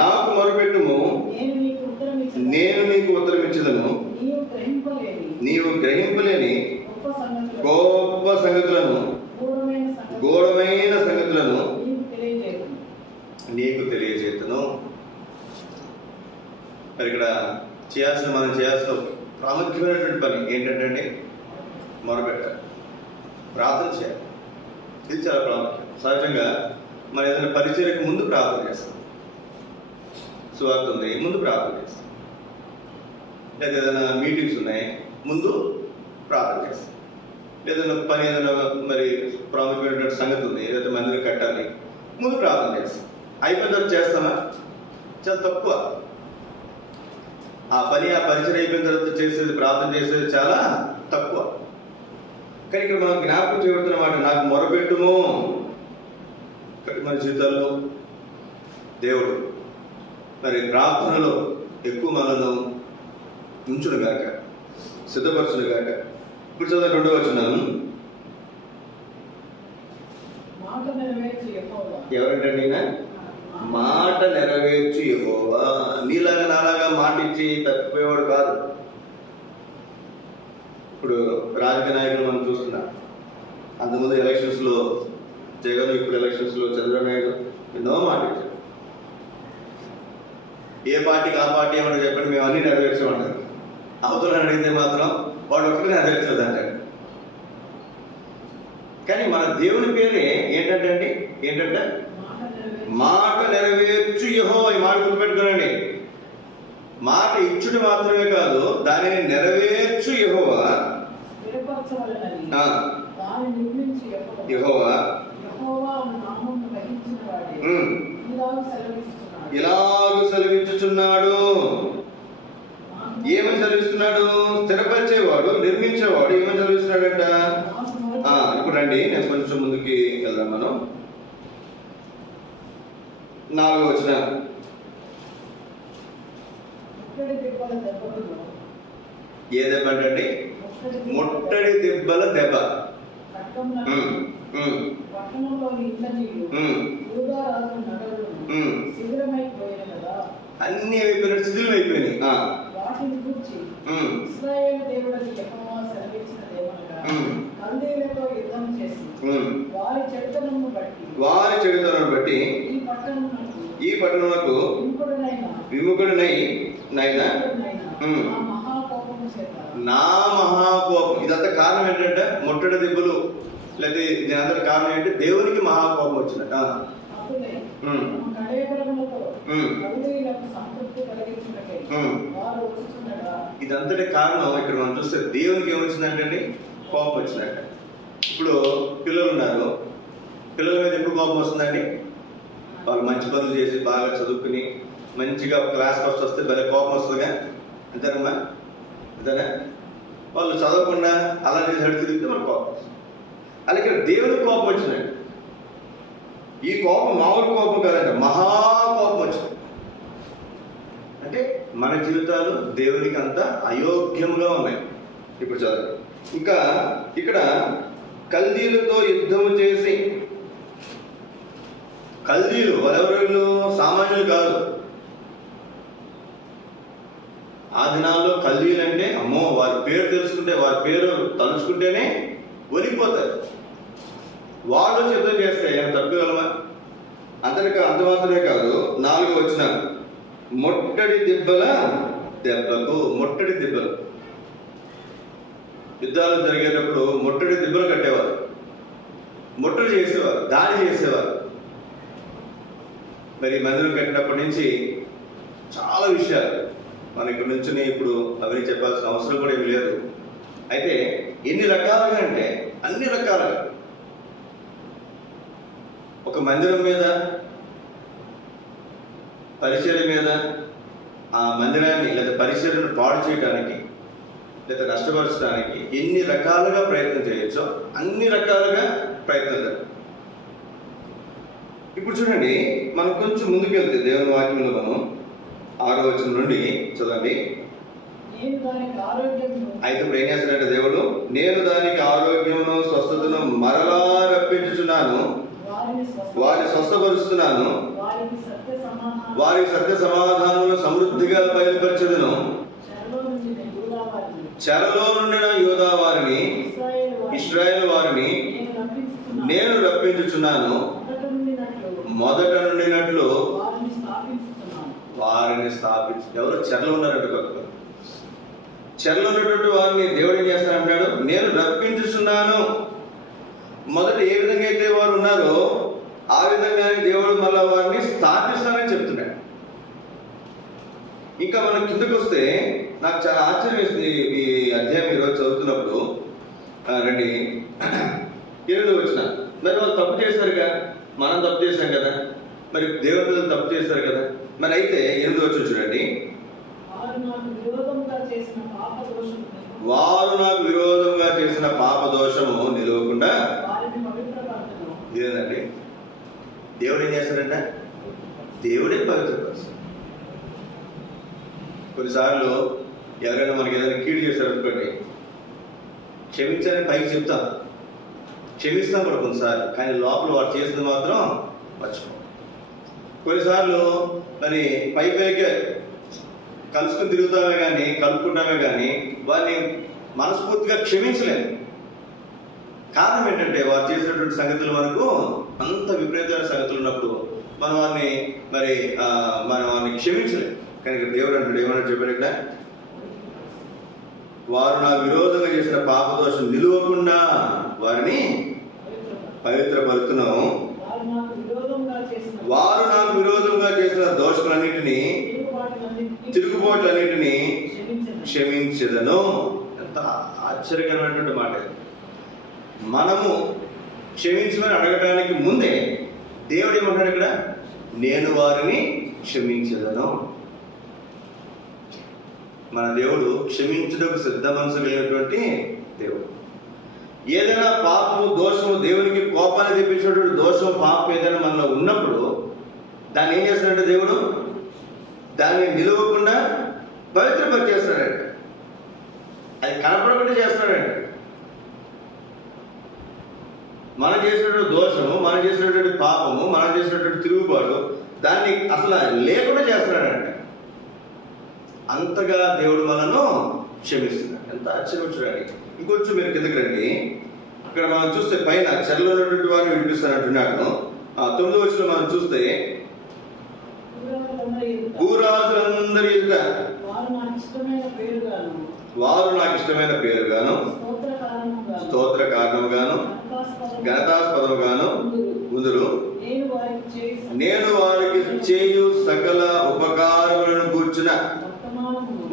నాకు మొరపెట్టుము, నేను నీకు ఉత్తరం ఇచ్చేదను, నీవు గ్రహింపలేని గొప్ప సంగతులను, ఘోరమైన సంగతులను నీకు తెలియజేతును. మరి ఇక్కడ మనం చేయాల్సిన ప్రాముఖ్యమైనటువంటి పని ఏంటంటే మొరపెట్టాలి, ప్రార్థన చేయాలి. ఇది చాలా ప్రాముఖ్యం. సహజంగా మనం ఏదైనా పరిచర్యకు ముందు ప్రార్థన చేస్తాం. సువార్త ఉంది, ముందు ప్రార్థన చేస్తాం. లేదా ఏదైనా మీటింగ్స్ ఉన్నాయి, ముందు ప్రార్థన చేస్తాం. ఏదైనా పని, ఏదైనా మరి ప్రాముఖ్యమైనటువంటి సంగతి ఉంది, ఏదైతే మందిరం కట్టాలి, ముందు ప్రార్థన చేస్తాం. అయిపోయిన తర్వాత చేస్తామా? చాలా తక్కువ. ఆ పరిచయం అయిపోయిన తర్వాత చేసేది, ప్రార్థన చేసేది చాలా తక్కువ. కానీ ఇక్కడ మనం జ్ఞాపకం చేయబడుతున్నమాట, నాకు మొరపెట్టుము. మన జీవితాల్లో దేవుడు మరి ప్రార్థనలో ఎక్కువ మనను ఉంచును గాక, సిద్ధపరచును గాక. ఇప్పుడు చదువు 2వ వచనం. ఎవరంటే నేను మాట నెరవేర్చు యెహోవా. నీలాగా నాలాగా మాట ఇచ్చి తప్పిపోయేవాడు కాదు. ఇప్పుడు రాజకీయ నాయకులు మనం చూస్తున్నాం. అంతకుముందు ఎలక్షన్స్లో జగన్, ఇప్పుడు ఎలక్షన్స్లో చంద్రబాబు నాయుడు ఎన్నో మాట్లాడారు. ఏ పార్టీకి ఆ పార్టీ ఏమన్నా చెప్పండి, మేము అన్నీ నెరవేర్చామన్నారు. అవతల అడిగితే మాత్రం వాడు ఒక్కటి నెరవేర్చదు అంటాడు. కానీ మన దేవుని పేరే ఏంటంటే మాట నెరవేర్చు యెహోవా. ఈ మాట గుర్తుపెట్టుకోనండి. మాట ఇచ్చుట మాత్రమే కాదు, దానిని నెరవేర్చు యెహోవా. యెహోవా ఇలాగ సెలవించుచున్నాడు. ఏమని సెలవిస్తున్నాడు? స్థిరపరిచేవాడు, నిర్మించేవాడు ఏమని సెలవిస్తున్నాడంట? ఇప్పుడు రండి, నేను కొంచెం ముందుకి వెళ్దాం. మనం 4వ వచనం. ఏ దెబ్బ అంటే? ముట్టడి దెబ్బల దెబ్బ. అన్ని అయిపోయినాయి, శిథిలం అయిపోయినాయి. వారి చెడుతనం బట్టి ఈ పట్టణములకు విముఖుడినై నా మహాకోపం. ఇదంతా కారణం ఏంటంటే ముట్టడి దెబ్బలు, లేదా దీని అంతటి కారణం ఏంటి? దేవునికి మహాకోపం వచ్చినట్ట. ఇదంతటి కారణం ఇక్కడ మనం చూస్తే దేవునికి ఏమొచ్చిందంటే కోపం వచ్చినట్ట. ఇప్పుడు పిల్లలు ఉన్నారు, పిల్లల మీద ఎప్పుడు కోపం వస్తుందండి? వాళ్ళు మంచి పనులు చేసి బాగా చదువుకుని మంచిగా క్లాస్ ఫస్ట్ వస్తే భలే కోపం వస్తుందిగా, అంతేనమ్మా? అంతేనా? వాళ్ళు చదవకుండా అలా చేసి తిరిగితే మనకు కోపం వస్తుంది. అలాగే దేవునికి కోపం వచ్చిందండి. ఈ కోపం మామూలు కోపం కాదండి, మహాకోపం వచ్చింది. అంటే మన జీవితాలు దేవునికి అంత అయోగ్యంలో ఉన్నాయి. ఇప్పుడు చదవండి. ఇంకా ఇక్కడ కల్దీలతో యుద్ధము చేసి, కల్దీలు వాళ్ళెవరు? సామాన్యులు కాదు. ఆ దినాల్లో కల్దీలు అంటే అమ్మో, వారి పేరు తెలుసుకుంటే, వారి పేరు తలుచుకుంటేనే వణికిపోతారు. వాళ్ళు యుద్ధం చేస్తే ఏం తప్పగలమా? అంత మాత్రమే కాదు, 4వ వచనం. ముట్టడి దెబ్బల దెబ్బకు. ముట్టడి దెబ్బలు, యుద్ధాలు జరిగేటప్పుడు ముట్టడి దెబ్బలు కట్టేవారు, ముట్టడి చేసేవారు, దాడి చేసేవారు. మరి మందిరం కట్టినప్పటి నుంచి చాలా విషయాలు మన ఇక్కడ నుంచి ఇప్పుడు అవన్నీ చెప్పాల్సిన అవసరం కూడా ఏమి లేదు. అయితే ఎన్ని రకాలుగా అంటే అన్ని రకాలుగా ఒక మందిరం మీద, పరిచర్య మీద, ఆ మందిరాన్ని లేదా పరిచర్యను పాడు చేయడానికి లేదా నష్టపరచడానికి ఎన్ని రకాలుగా ప్రయత్నం చేయొచ్చో అన్ని రకాలుగా ప్రయత్నం. ఇప్పుడు చూడండి, మనం కొంచెం ముందుకెళ్తే దేవుని వాక్యంలో మనం 6వ వచనం నుండి చదవండి. అయితే ఇప్పుడు ఏం చేస్తాడంటే దేవుడు, నేను దానికి ఆరోగ్యమును స్వస్థతను మరలా రప్పించుచున్నాను, వారిని స్వస్థపరుస్తున్నాను, వారికి సత్య సమాధానమును సమృద్ధిగా బయలుపరచెదను. చెరలో నుండిన యూదా వారిని, ఇశ్రాయేలు వారిని నేను రప్పించుచున్నాను, మొదట నుండినట్లు వారిని స్థాపించు. ఎవరు? చెరలో ఉన్నారంట. కొత్త చెరలో ఉన్నటువంటి వారిని దేవుడు ఏం చేస్తానంటాడు? నేను రప్పించుచున్నాను. మొదట ఏ విధంగా అయితే వారు ఉన్నారో ఆ విధంగానే దేవుడు మళ్ళా వారిని స్థాపిస్తానని చెప్తున్నాడు. ఇంకా మనం కిందకు వస్తే నాకు చాలా ఆశ్చర్యం వేస్తుంది ఈ అధ్యాయం ఈరోజు చదువుతున్నప్పుడు. రండి, 7వ వచనం. మరి వాళ్ళు తప్పు చేశారుగా, మనం తప్పు చేశాం కదా, మరి దేవుని పిల్లలు తప్పు చేశారు కదా. మరి అయితే 8వ వచనం చూడండి. వారు నాకు విరోధంగా చేసిన పాప దోషము నిలవకుండా. ఇదేనండి దేవుడు ఏం చేస్తాడంట? దేవుడే పవిత్రపరుస్తాడు. కొన్నిసార్లు ఎవరైనా మనకి ఏదైనా కీడు చేశారనుకోండి, క్షమించని పైకి చెప్తాం, క్షమిస్తాం కూడా కొన్నిసార్లు, కానీ లోపల వాడు చేసింది మాత్రం మర్చిపో. కొన్నిసార్లు మరి పైకే కలుసుకుని తిరుగుతామే కానీ, కలుపుకుంటామే కానీ వారిని మనస్ఫూర్తిగా క్షమించలేము. కారణం ఏంటంటే వారు చేసినటువంటి సంగతులు మనకు అంత విపరీతమైన సంగతులు ఉన్నప్పుడు మనం వారిని క్షమించలేము. కానీ ఇక్కడ దేవుడు అంటాడు, ఏమన్నా చెప్పాడు ఇక్కడ, వారు నా విరోధంగా చేసిన పాపదోషం నిలువకుండా వారిని పవిత్రపరుతున్నాము. వారు నాకు విరోధంగా చేసిన దోషములన్నిటినీ తిరుగుబాట్లన్నిటినీ క్షమించదను. ఎంత ఆశ్చర్యకరమైనటువంటి మాట. మనము క్షమించమని అడగడానికి ముందే దేవుడు ఏమంటాడు ఇక్కడ, నేను వారిని క్షమించదను. మన దేవుడు క్షమించుటకు సిద్ధ మనసు కలిగినటువంటి దేవుడు. ఏదైనా పాపము దోషము దేవునికి కోపాన్ని తెప్పించినటువంటి దోషం పాపం ఏదైనా మనలో ఉన్నప్పుడు దాన్ని ఏం చేస్తాడంటే దేవుడు దాన్ని నిలవకుండా పవిత్రపరిచేస్తాడంట. అది కనపడకుండా చేస్తాడంట. మనం చేసినటువంటి దోషము, మనం చేసినటువంటి పాపము, మనం చేసినటువంటి తిరుగుబాటు దాన్ని అసలు లేకుండా చేస్తాడంట. అంతగా దేవుడు మనను క్షమిస్తున్నాడు. ఎంత ఆశ్చర్యపరచడానికి. ఇంకొంచెం మీరు కిందకి రండి. అక్కడ మనం చూస్తే పైన చెరలో ఉన్నటువంటి వారిని విడిపిస్తానంటున్నాడు. 9వ వచనంలో మనం చూస్తే భూరాజులందరి ఎదుట వారు నాకు ఇష్టమైన పేరుగాను స్తోత్ర కారణముగాను ఘనతాస్పదముగాను ఉందురు. నేను వారికి చేయు సకల ఉపకారములను కూర్చున్న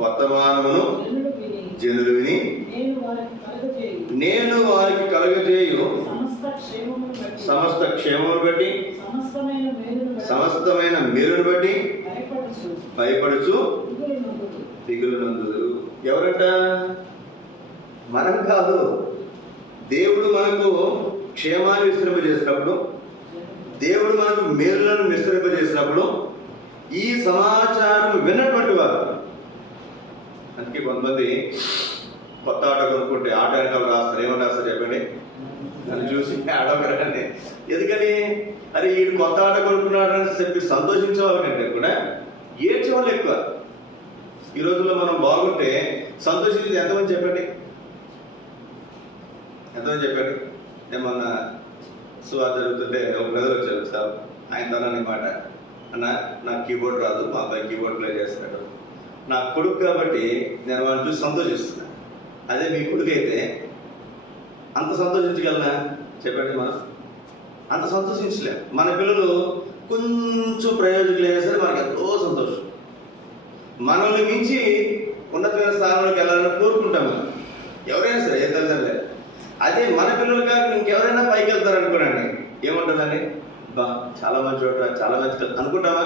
వర్తమానమును జనులు విని నేను వారికి కలగజేయు సమస్త క్షేమమును బట్టి సమస్తమైన మేలును బట్టి భయపడుచు దిగులు నందురు. ఎవరట? మనం కాదు. దేవుడు మనకు క్షేమాన్ని విస్తరింపజేసినప్పుడు, దేవుడు మనకు మేలులను విస్తరింపజేసినప్పుడు ఈ సమాచారం విన్నటువంటి వారు, అందుకే కొంతమంది కొత్త ఆటో కొనుక్కుంటే ఆటో వెనకాల రాస్తారు. ఏమని రాస్తారు చెప్పండి? నన్ను చూసి ఆడవకరండి. ఎందుకని? అరే వీడు కొత్త ఆటో కొనుక్కున్నాడని చెప్పి సంతోషించే వాళ్ళకంటే కూడా ఏడ్చే వాళ్ళు ఎక్కువ. ఈ రోజుల్లో మనం బాగుంటే సంతోషించేది ఎంతమంది చెప్పండి? ఎంతమంది చెప్పండి? ఏమన్నా సువార్త జరుగుతుంటే ఒక బ్రదర్ వచ్చారు సార్, ఆయన తన మాట, అన్న నాకు కీబోర్డ్ రాదు, మా అబ్బాయి కీబోర్డ్ ప్లే చేస్తున్నాడు, నా కొడుకు కాబట్టి నేను వాళ్ళని చూసి సంతోషిస్తున్నాను. అదే మీ కొడుకు అయితే అంత సంతోషించగలనా చెప్పండి? మనం అంత సంతోషించలేము. మన పిల్లలు కొంచెం ప్రయోజకులు అయినా సరే మనకి ఎంతో సంతోషం. మనల్ని మించి ఉన్నతమైన స్థానంలోకి వెళ్ళాలని కోరుకుంటాము ఎవరైనా సరే, ఏ తల్లిదండ్రులే. అదే మన పిల్లలు కాక ఇంకెవరైనా పైకి వెళ్తారనుకోనండి, ఏముంటుందండి, బా చాలా మంచి చోట, చాలా మంచి అనుకుంటామా?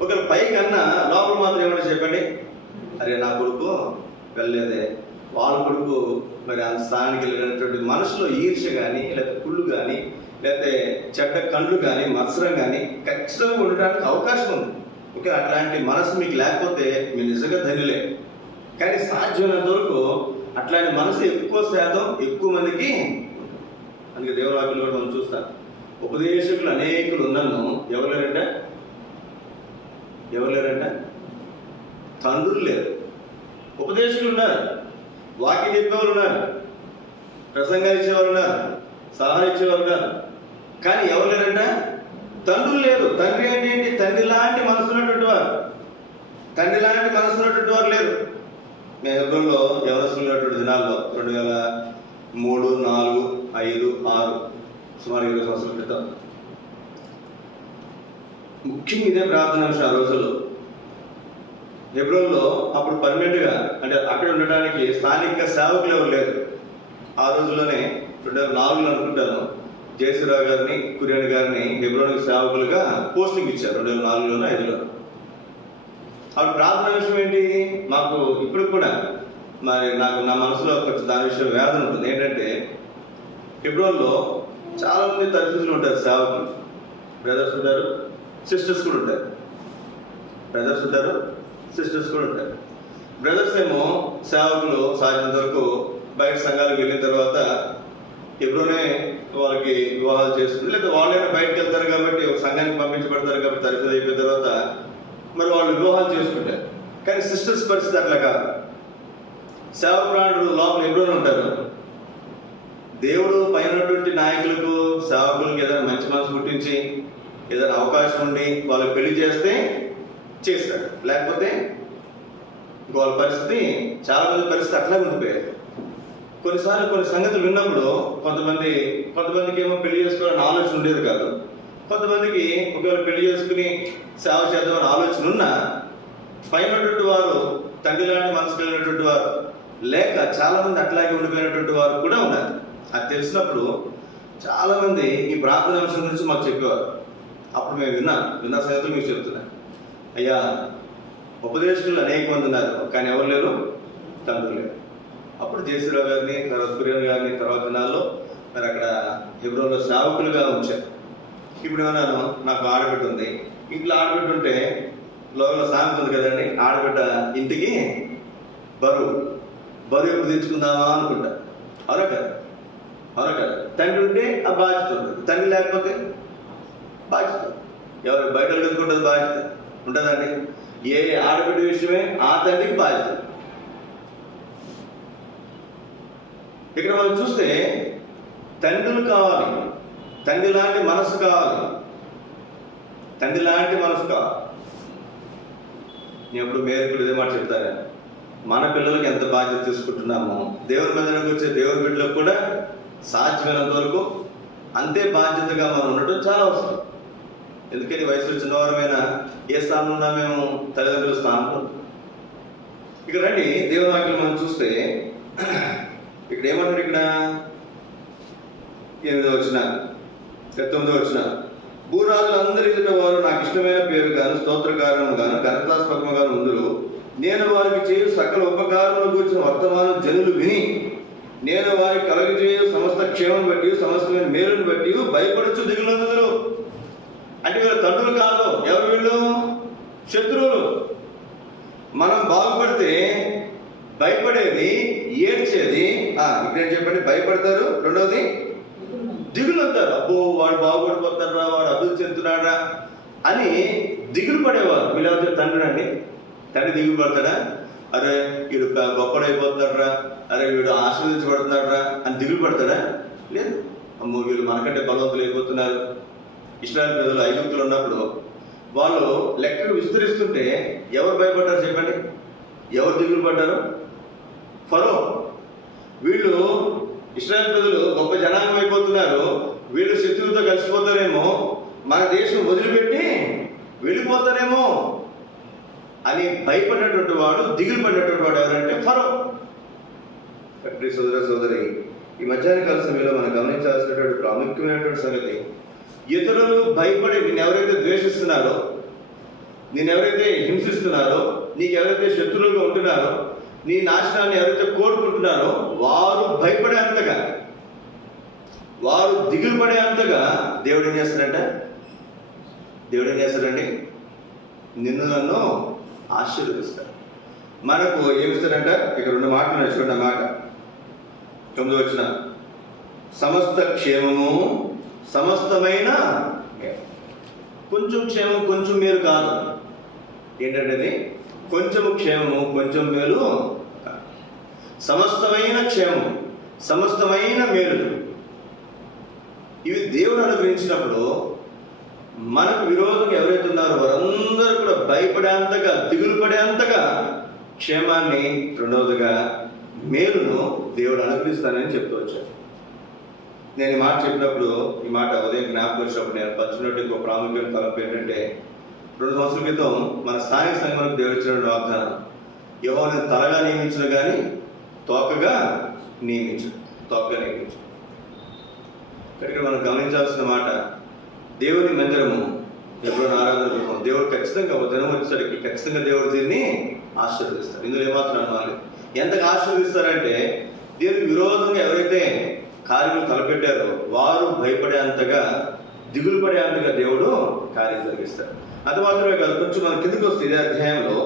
ఒకవేళ పైకి అన్నా లోపల మాత్రం ఏమంటే చెప్పండి, అరే నా కొడుకు వెళ్ళలేదే, వాళ్ళ కొడుకు మరి ఆ స్థానానికి వెళ్ళినటువంటి మనసులో ఈర్ష్య కానీ, లేకపోతే కుళ్ళు కానీ, లేకపోతే చెడ్డ కండ్లు కానీ, మత్సరం కానీ ఖచ్చితంగా ఉండడానికి అవకాశం ఉంది. ఓకే, అట్లాంటి మనసు మీకు లేకపోతే మీరు నిజంగా ధన్యులే. కానీ సాధ్యమైనంత వరకు అట్లాంటి మనసు ఎక్కువ శాతం ఎక్కువ మందికి, అందుకే దేవరాకులు కూడా మనం చూస్తాం. ఉపదేశకులు అనేకులు ఉన్నను ఎవరు లేరంట? తండ్రులు లేరు. ఉపదేశకులు ఉన్నారు, వాక్యం చెప్పేవాళ్ళు ఉన్నారు, ప్రసంగాలు ఇచ్చేవాళ్ళు ఉన్నారు, సలహా ఇచ్చేవాళ్ళు ఉన్నారు. కానీ ఎవరు లేరంట? తండ్రులు లేరు. తండ్రి ఏంటి? తండ్రి లాంటి మనసు ఉన్నటువంటి వారు లేరు. మేము ఎబ్రోన్లో ఎవరస్తులు ఉన్నటువంటి దినాల్లో 2003, 4, 5, 6 సుమారు 20 సంవత్సరాల క్రితం ముఖ్యంగా ఇదే ప్రార్థన అంశం. ఆ రోజుల్లో హెబ్రోన్లో అప్పుడు పర్మనెంట్గా అంటే అక్కడ ఉండడానికి స్థానిక సేవకులు ఎవరు లేరు. ఆ రోజుల్లోనే 2004 అనుకుంటాను జయశ్రీరావు గారిని, కుర్యాని గారిని హెబ్రోన్కి సేవకులుగా పోస్టింగ్ ఇచ్చారు 2004 5లో. అప్పుడు ప్రార్థన విషయం ఏంటి? మాకు ఇప్పుడు కూడా మరి నాకు నా మనసులో కొంచెం దాని విషయం వేదన ఉంటుంది. ఏంటంటే హెబ్రోన్లో చాలా మంది తరఫీదులు ఉంటారు, సేవకులు, బ్రదర్స్ ఉంటారు, సిస్టర్స్ కూడా ఉంటారు. బ్రదర్స్ ఏమో సేవకులు సాధ్యమైనంత వరకు బయట సంఘాలకు వెళ్ళిన తర్వాత హెబ్రోనే వాళ్ళకి వివాహాలు చేస్తుంది, లేదా వాళ్ళైనా బయటకు వెళ్తారు కాబట్టి ఒక సంఘానికి పంపించబడతారు కాబట్టి తరఫీదు అయిపోయిన తర్వాత మరి వాళ్ళు వివాహాలు చేసుకుంటారు. కానీ సిస్టర్స్ పరిస్థితి అట్లా కాదు. సేవకురాండ్రు లోపల ఎప్పుడూ ఉంటారు. దేవుడు పైనటువంటి నాయకులకు సేవకులకు ఏదైనా మంచి మనసు పుట్టించి ఏదైనా అవకాశం ఉండి వాళ్ళకి పెళ్లి చేస్తే చేస్తాడు, లేకపోతే వాళ్ళ పరిస్థితి చాలా మంది పరిస్థితి అట్లాగే ఉండిపోయారు. కొన్నిసార్లు కొన్ని సంగతులు విన్నప్పుడు కొంతమందికి ఏమో పెళ్లి చేసుకోవాలని ఆలోచన ఉండేది కాదు. కొంతమందికి ఒకవేళ పెళ్లి చేసుకుని సేవ చేద్దామని ఆలోచన ఉన్నా పైనటువంటి వారు తండ్రి లాంటి మనసు కలిగినటువంటి వారు లేక చాలా మంది అట్లాగే ఉండిపోయినటువంటి వారు కూడా ఉన్నారు. అది తెలిసినప్పుడు చాలా మంది ఈ ప్రార్థన అంశం గురించి మాకు చెప్పేవారు. అప్పుడు మేము విన్న సంగతులు మీకు చెప్తున్నాను. అయ్యా, ఉపదేశకులు అనేక మంది ఉన్నారు, కానీ ఎవరు లేరు, తండ్రులు లేరు. అప్పుడు జయశ్రీరావు గారిని, తర్వాత కురియన్ గారిని తర్వాత దినాల్లో మరి అక్కడ హెబ్రోన్లో సేవకులుగా ఉంచారు. ఇప్పుడు ఏమన్నాను, నాకు ఆడబిడ్డ ఉంది, ఇంట్లో ఆడబిడ్డ ఉంటే లోపల సామెత ఉంది కదండి, ఆడబిడ్డ ఇంటికి బరువు ఎప్పుడు తెచ్చుకుందామా అనుకుంటా. అవునా కదా? తండ్రి ఉంటే ఆ బాధ్యత ఉంటుంది, తండ్రి లేకపోతే బాధ్యత ఎవరు బయట ఎందుకుంటుంది, బాధ్యత ఉంటుందండి. ఏ ఆడబిడ్డ విషయమే ఆ తండ్రికి బాధ్యత. ఇక్కడ మనం చూస్తే తండ్రులు కావాలి, తండ్రి లాంటి మనసు కావాలి. నేను ఎప్పుడు మేరకు ఇదే మాట చెప్తాను, మన పిల్లలకి ఎంత బాధ్యత తీసుకుంటున్నామో దేవుని మందిరానికి వచ్చే దేవుని బిడ్డలకు కూడా సాధ్యమైనంత వరకు అంతే బాధ్యతగా మనం ఉండటం చాలా అవసరం. ఎందుకని వయసులో చిన్నవారమైన ఏ స్థానంలో ఉన్నా మేము తల్లిదండ్రుల స్థానంలో. ఇక్కడ రండి, దేవుని వాక్యం మనం చూస్తే ఇక్కడ ఏమంటారు, ఇక్కడ 8వ వచనం 9వ వచనం, భూరాజులందరి ఎదుట వారు నాకు ఇష్టమైన పేరు గాను స్తోత్రకారణము గాను ఘనతాస్పదము గాను ఉందురు. నేను వారికి చేయు సకల ఉపకారముల గురించిన వర్తమానం జనులు విని నేను వారికి కలగజేయు సమస్త క్షేమం బట్టి సమస్తమైన మేలును బట్టి భయపడచ్చు దిగులందురు. అంటే వీళ్ళ తండ్రులు కాదు, ఎవరు వీళ్ళు? శత్రువులు. మనం బాగుపడితే భయపడేది, ఏడ్చేది. ఇక్కడ చెప్పండి, భయపడతారు. రెండవది దిగులు అంటారు. అబ్బో వాడు బాగుపడిపోతారా, వాడు అభివృద్ధి చెందుతున్నాడా అని దిగులు పడేవారు. వీళ్ళెవరు? తండ్రి అండి. తండ్రి దిగులు పడతాడా? అరే వీడు గొప్పడైపోతాడరా, అరే వీడు ఆశీర్వదించబడుతున్నాడరా అని దిగులు పడతాడా? లేదు. అమ్మో వీళ్ళు మనకంటే బలవంతులు అయిపోతున్నారు. ఇశ్రాయేలు ప్రజలు ఐగుప్తులు ఉన్నప్పుడు వాళ్ళు లెక్కలు విస్తరిస్తుంటే ఎవరు భయపడ్డారు చెప్పండి? ఎవరు దిగులు పడ్డారు? ఫరో. వీళ్ళు ఇశ్రాయేలు ప్రజలు గొప్ప జనాంగం అయిపోతున్నారు, వీళ్ళు శత్రువులతో కలిసిపోతారేమో, మన దేశం వదిలిపెట్టి వెళ్ళిపోతారేమో అని భయపడినటువంటి వాడు, దిగులు పడినటువంటి వాడు ఎవరంటే ఫరో. సోదరి, ఈ మధ్యాహ్న కాల సమయంలో మనం గమనించాల్సినటువంటి ప్రాముఖ్యమైనటువంటి సంగతి, ఇతరులు భయపడి నిన్ను ఎవరైతే ద్వేషిస్తున్నారో, నేను ఎవరైతే హింసిస్తున్నారో, నీకు ఎవరైతే శత్రువులుగా ఉంటున్నారో, నీ నాశనాన్ని ఎవరైతే కోరుకుంటున్నారో వారు భయపడే అంతగా, వారు దిగులు పడే అంతగా దేవుడు ఏం చేస్తాడండి? నిన్ను నన్ను ఆశీర్వదిస్తాడు. మనకు ఏమిస్తాడంట? ఇక్కడ 2 మాటలు నచ్చుకున్న మాట 9వ వచనం, సమస్త క్షేమము సమస్తమైన. కొంచెం క్షేమం కొంచెం మేలు కాదు. ఏంటంటే అది కొంచెం క్షేమము కొంచెం మేలు కాదు. సమస్తమైన క్షేమం, సమస్తమైన మేలు. ఇవి దేవుడు అనుగ్రహించినప్పుడు మనకు విరోధంగా ఎవరైతే ఉన్నారో వారందరూ కూడా భయపడేంతగా, దిగులు పడేంతగా క్షేమాన్ని, రెండవదిగా మేలును దేవుడు అనుగ్రహిస్తానని చెప్తూ వచ్చాడు. నేను ఈ మాట చెప్పినప్పుడు, ఈ మాట ఉదయం జ్ఞాపకం వచ్చినప్పుడు నేను పంచినట్టు ఇంకో ప్రాముఖ్యమైన తలంపు ఏంటంటే, 2 సంవత్సరాల క్రితం మన స్థానిక సంఘంలో దేవుడు ఇచ్చిన వాగ్దానం, యెహోవాను తలగా నియమించను కానీ తోకగా నియమించు. ఇక్కడ మనం గమనించాల్సిన మాట, దేవుని మందిరము ఎప్పుడో ఆరాధన రూపం. దేవుడు ఖచ్చితంగా ఒక దినం వచ్చేసరికి ఖచ్చితంగా దేవుడు దీన్ని ఆశీర్వదిస్తారు. ఇందులో ఏమాత్రం అనుమానం. ఎంతగా ఆశీర్వదిస్తారంటే, దేవునికి విరోధంగా ఎవరైతే కార్యములు తలపెట్టారో వారు భయపడేంతగా, దిగులు పడేంతగా దేవుడు కార్యం జరిగిస్తారు. అది మాత్రమే కాదు, కొంచెం మన కిందకి వస్తే ఇదే అధ్యాయంలో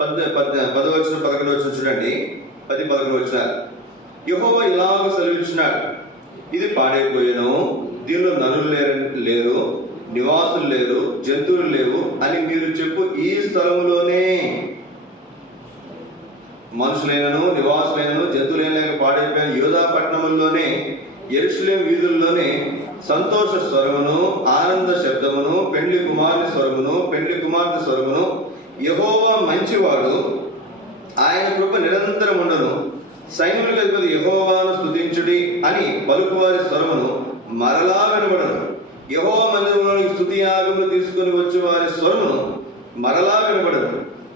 10వ వచనం 11వ వచనం చూడండి. 10-11 వచనాలు, యెహోవా ఇలాగ సెలవిచ్చినాడు, ఇది పాడైపోయాను, దీనిలో నరులు లేరు, నివాసులు లేరు, జంతువులు లేవు అని మీరు చెప్పు ఈ స్థలములోనే మనుషులైనను నివాసులైనను జంతువులైన లేక పాడైపోయిన యోధా పట్టణముల్లోనే యెరూషలేము వీధుల్లోనే సంతోష స్వరమును, ఆనంద శబ్దమును, పెండ్లి కుమారుని స్వరమును, పెండ్లి కుమార్తె స్వరమును, యెహోవా మంచివాడు, ఆయన కృప నిరంతరం ఉండను, సైన్యములకు అధిపతి యెహోవాను స్తుతించుడి అని పలుకువారి స్వరమును మరలా వినబడను. యెహోవా మందిరంలోని స్తుతి యాగములు తీసుకొని వచ్చే వారి స్వరమును మరలా వినబడను.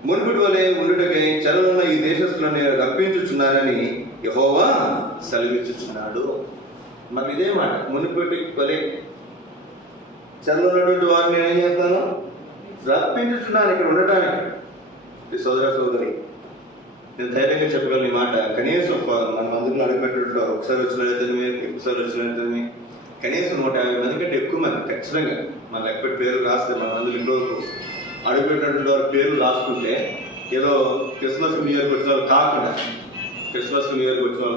మునుపటి వలె ఉండుటకై చెరలున్న ఈ దేశస్తులను నేను రప్పించుచున్నానని యెహోవా సెలవిచ్చుచున్నాడు. మరి ఇదే మాట, మునుపటి వలె చెరలున్నటువంటి వారిని నేను ఏం చేస్తాను? రప్పించుచున్నాను ఇక్కడ ఉండటానికి. ఈ సోదర సోదరి, నేను ధైర్యంగా చెప్పగలను ఈ మాట. కనీసం మన అందులో అడుగుపెట్టు ఒకసారి వచ్చిన కనీసం 150 మంది కంటే ఎక్కువ మంది ఖచ్చితంగా మన లెక్కపెట్టి పేర్లు రాస్తే మన అందులో ఇంట్లో అడుగుపెట్టినటువంటి వారి పేర్లు రాసుకుంటే ఏదో క్రిస్మస్ న్యూ ఇయర్కి వచ్చిన వాళ్ళు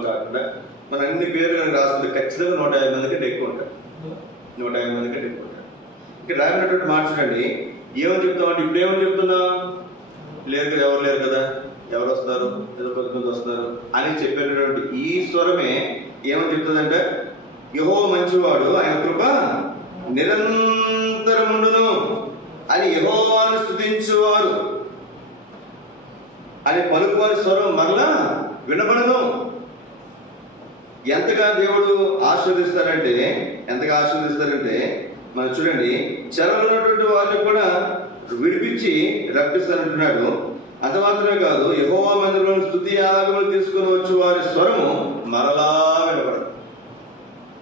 కాకుండా మన అన్ని పేర్లు రాసుకుంటే ఖచ్చితంగా 150 మంది కంటే ఎక్కువ ఉంటారు. 150 మంది కంటే ఎక్కువ ఉంటారు. ఇక్కడ రాసినటువంటి మాట చూడండి, ఏమని చెప్తామంటే ఇప్పుడు ఏమని చెప్తున్నా? లేరు, ఎవరు లేరు కదా, ఎవరు వస్తారు, ఏదో 10 మంది వస్తారు అని చెప్పేటటువంటి ఈ స్వరమే ఏమని చెప్తుందంటే, యెహోవా మంచివాడు, ఆయన కృప నిరంతరముండును అని యెహోవాను స్తుతించువారు అని పలుకువారి స్వరం మరలా వినబడను. ఎంతగా దేవుడు ఆశీర్వదిస్తారంటే మనం చూడండి, చెరలో ఉన్నటువంటి వారిని కూడా విడిపించి రప్పిస్తానంటున్నాడు. అంత మాత్రమే కాదు, యెహోవా మందిరంలోని స్తుతి యాగములు తీసుకొని వచ్చి వారి స్వరము మరలా వినబడదు.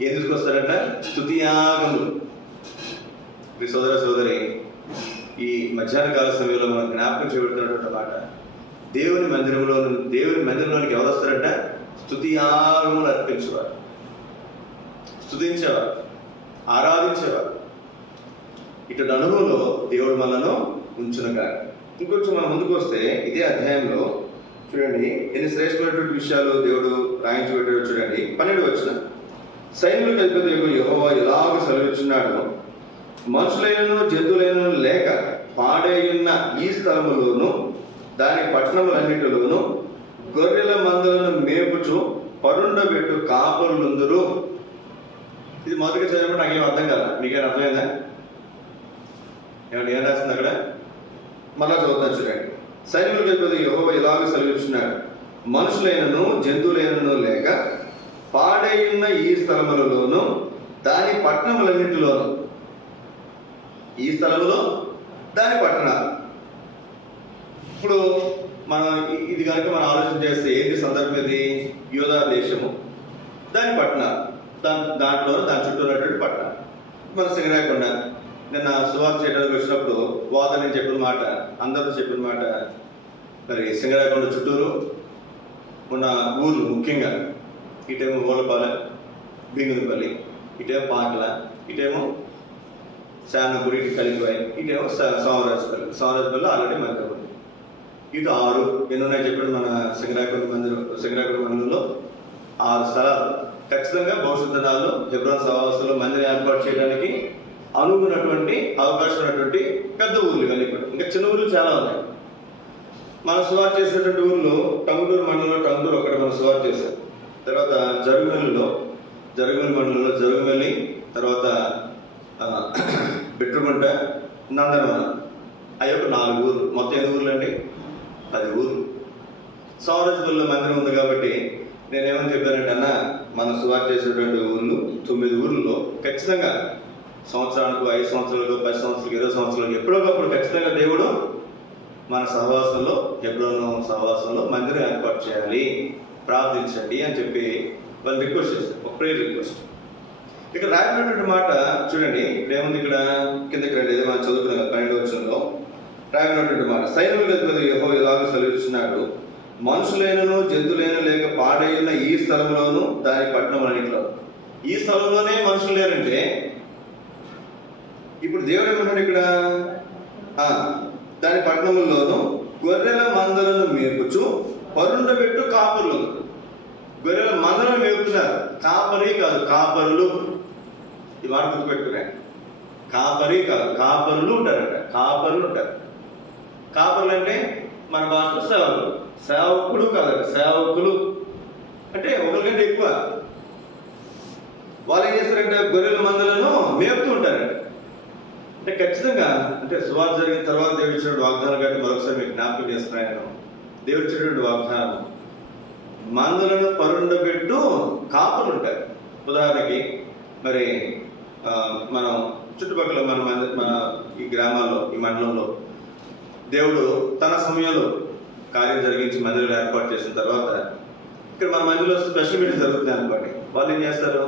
ఏం తీసుకొస్తారంట? స్తుతి యాగములు. మీ సోదర సోదరి, ఈ మధ్యాహ్న కాల సమయంలో మనం జ్ఞాపకం చేయబడుతున్నటువంటి మాట, దేవుని మందిరంలోనికి ఎవరు వస్తారంట? స్తుతి యాగములు అర్పించేవారు, స్తుతించేవారు, ఆరాధించేవారు. ఇటు అనుభవంలో దేవుడు మనను ఉంచునుగా. ఇంకొంచెం మనం ముందుకు వస్తే ఇదే అధ్యాయంలో చూడండి ఎన్ని శ్రేష్టమైనటువంటి విషయాలు దేవుడు రాయించి పెట్టాడు. చూడండి 12వ వచనం, సైన్యులకు అధిపతి యెహోవా ఇలాగ సెలవిచ్చున్నాడు, మనుషులైనను జంతువులైనను లేక పాడైయున్న ఈ స్థలములోను దాని పట్టణములన్నిటిలోను గొర్రెల మందలను మేపుచు పరుండబెట్టు కాపరులుందురు. ఇది మొదటిగా చదివినప్పుడు నాకేం అర్థం కాదు. మీకేం అర్థమైందా? ఏమంటే ఏం రాసింది అక్కడ? మళ్ళా చదువుతాను చూడండి. సైన్యులకు అధిపతి యెహోవా ఇలాగ సెలవిచ్చున్నాడు, మనుషులైనను జంతువులైనను లేక పాడైయున్న ఈ స్థలములలోను దాని పట్టణములన్నింటిలోను, ఈ స్థలములో దాని పట్టణాలు. ఇప్పుడు మనం ఇది కనుక మనం ఆలోచన చేస్తే ఏంటి సందర్భం? ఇది యోధా దేశము, దాని పట్టణాలు, దాంట్లో దాని చుట్టూ ఉన్నటువంటి పట్టణాలు. మన సింగరాయకొండ నిన్న సువార్త చేయడానికి వచ్చినప్పుడు వాదన చెప్పిన మాట, అందరితో చెప్పిన మాట, మరి సింగరాయకొండ చుట్టూరు ఉన్న ఊర్లు ముఖ్యంగా ఇటేమో ఓలపాలెం, బింగునిపల్లి, ఇటేమో పాకల, ఇటేమో శానపూరి, ఇటు కలిగిపోయి, ఇటేమో సోమరాజపల్లి ఆల్రెడీ మనకు ఉంది. ఇటు 6 ఎన్ని ఉన్నాయి చెప్పండి. మన సింగరాయకొండ మందిరంలో 6 స్థలాలు ఖచ్చితంగా భవిష్యత్ దినాల్లో హెబ్రోన్ సహవాసంలో మందిరం ఏర్పాటు చేయడానికి అనుకున్నటువంటి అవకాశం ఉన్నటువంటి పెద్ద ఊర్లు ఇవన్నీ కూడా. ఇంకా చిన్న ఊర్లు చాలా ఉన్నాయి. మనం సువార్త చేసినటువంటి ఊర్లు టంగుటూరు మండలంలో టంగుటూరు ఒకటి మనం సువార్త చేశాం. తర్వాత జరుగుమెల్లి మండలంలో జరుగుమెల్లి, తర్వాత బిట్రగుంట, నందనవనం, అవి ఒక 4 ఊర్లు. మొత్తం ఎన్ని ఊర్లు అండి? 10 ఊర్లు. సౌరజపల్లిలో మందిరం ఉంది కాబట్టి నేనేమని చెప్పానంటే, అన్న మనం సువార్త చేసినటువంటి ఊర్లు 9 ఊర్లలో ఖచ్చితంగా సంవత్సరానికి 5 సంవత్సరాలకు 10 సంవత్సరాలకు 20 సంవత్సరాలకు ఎప్పుడోకప్పుడు ఖచ్చితంగా దేవుడు మన సహవాసంలో, హెబ్రోను సహవాసంలో మందిరం ఏర్పాటు చేయాలి, ప్రార్థించండి అని చెప్పి వాళ్ళు రిక్వెస్ట్ చేస్తారు. ఒక ప్రేయర్ రిక్వెస్ట్. ఇక్కడ రాయబడినటువంటి మాట చూడండి, ఏముంది ఇక్కడ? కిందకి రండి, ఏదో మనం చదువుకున్నాం 12వ వచనంలో రాయబడినటువంటి మాట, సైన్యులకు అధిపతి యెహోవా ఇలాగ సెలవిచ్చున్నాడు, మనుషులైనను జంతువులైన లేక పాడైన ఈ స్థలంలోను దాని పట్టణములన్నిటిలో. ఈ స్థలంలోనే మనుషులు లేరంటే ఇప్పుడు దేవుడు ఏమంటాడు ఇక్కడ? దాని పట్టణముల్లోనూ గొర్రెల మందలను మేపుచు పరుండబెట్టు కాపరులు. గొర్రెల మందలను మేపుతున్నారు, కాపరి కాదు, కాపరులు. ఈ మాట గుర్తుపెట్టుకునే, కాపరి కాదు, కాపరులు ఉంటారట. కాపరులు ఉంటారు. కాపరులు అంటే మన భాషలో సేవకులు. సేవకుడు కాదు, సేవకులు అంటే ఒకరికంటే ఎక్కువ. వాళ్ళు ఏం చేస్తారంటే గొర్రెల మందలను మేపుతూ ఉంటారంట. అంటే ఖచ్చితంగా అంటే సువార్త జరిగిన తర్వాత దేవుడు ఇచ్చినటువంటి వాగ్దానం కాబట్టి మరొకసారి మీకు జ్ఞాపకం చేస్తున్నాను. దేవుడు ఇచ్చినటువంటి వాగ్దానం మందలను పరుండబెట్టు కాపులు ఉంటారు. ఉదాహరణకి మరి మనం చుట్టుపక్కల మన ఈ గ్రామాల్లో, ఈ మండలంలో దేవుడు తన సమయంలో కార్యం జరిగించి మందిరాలు ఏర్పాటు చేసిన తర్వాత ఇక్కడ మన మందిలో స్పెషల్ మీటింగ్ జరుగుతుంది అనుకోండి. వాళ్ళు ఏం చేస్తారు,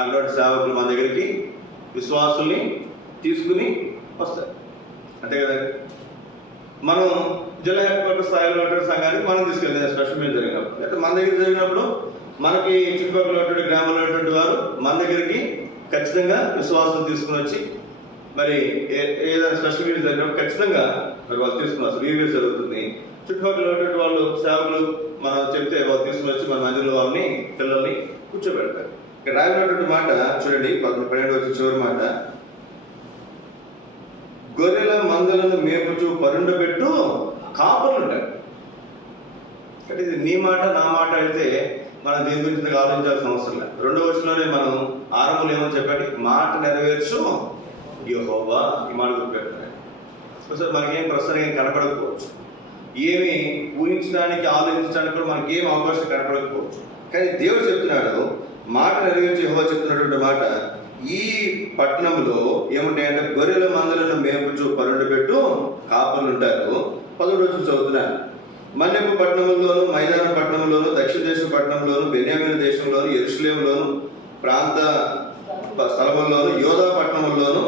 అటువంటి సేవకులు మన దగ్గరికి విశ్వాసుల్ని తీసుకుని వస్తారు. అంతే కదా. మనం జిల్లా హెడ్ క్వార్టర్ స్థాయిలో ఉన్నటువంటి సంఘానికి మనం తీసుకెళ్తాం స్పెషల్ మీటింగ్ జరిగినప్పుడు. అయితే మన దగ్గర జరిగినప్పుడు మనకి చుట్టుపక్కల ఉన్నటువంటి గ్రామంలో ఉన్నటువంటి వారు మన దగ్గరికి ఖచ్చితంగా విశ్వాసం తీసుకుని వచ్చి మరి ఏదైనా స్పెషల్ మీటింగ్ జరిగినప్పుడు ఖచ్చితంగా మరి వాళ్ళు తీసుకుని వస్తారు. ఈవీఎస్ జరుగుతుంది. చుట్టుపక్కల ఉన్నటువంటి వాళ్ళు సేవకులు మనం చెప్తే వాళ్ళు తీసుకుని వచ్చి మన మందిలో వాళ్ళని పిల్లల్ని కూర్చోబెడతారు. ఇక్కడ రాయబడినటువంటి మాట చూడండి, 12 వచ్చి చివరి మాట, గొర్రెల మందలను మేపుచు పరుండబెట్టు కాపులు ఉంటారు. అంటే ఇది నీ మాట నా మాట అయితే మనం దీని గురించి ఆలోచించాల్సిన అవసరం లేదు. 2వ వచనంలోనే మనం ఆరంభంలో ఏమని చెప్పండి, మాట నెరవేర్చు యెహోవా. ఈ మాట గుర్తుపెట్టాలి. ఒకసారి మనకేం ప్రశ్న ఏం కనపడకపోవచ్చు, ఏమి ఊహించడానికి ఆలోచించడానికి కూడా మనకి ఏం అవకాశం కనపడకపోవచ్చు. కానీ దేవుడు చెప్తున్నాడు, మాట నెరవేర్చి యెహోవా చెప్తున్నటువంటి మాట, ఈ పట్టణంలో ఏముంటాయంటే గొర్రెల మందలను మేపుచు పరుండబెట్టు కాపులు ఉంటారు. 11 రోజులు చదువుతున్నారు. మల్లెపు పట్టణంలోను, మైదాన పట్టణంలోను, దక్షిణ దేశ పట్టణంలోను, బెన్యామీను దేశంలోను, యెరూషలేములోను, ప్రాంత స్థలముల్లోను, యోధా పట్టణంలోను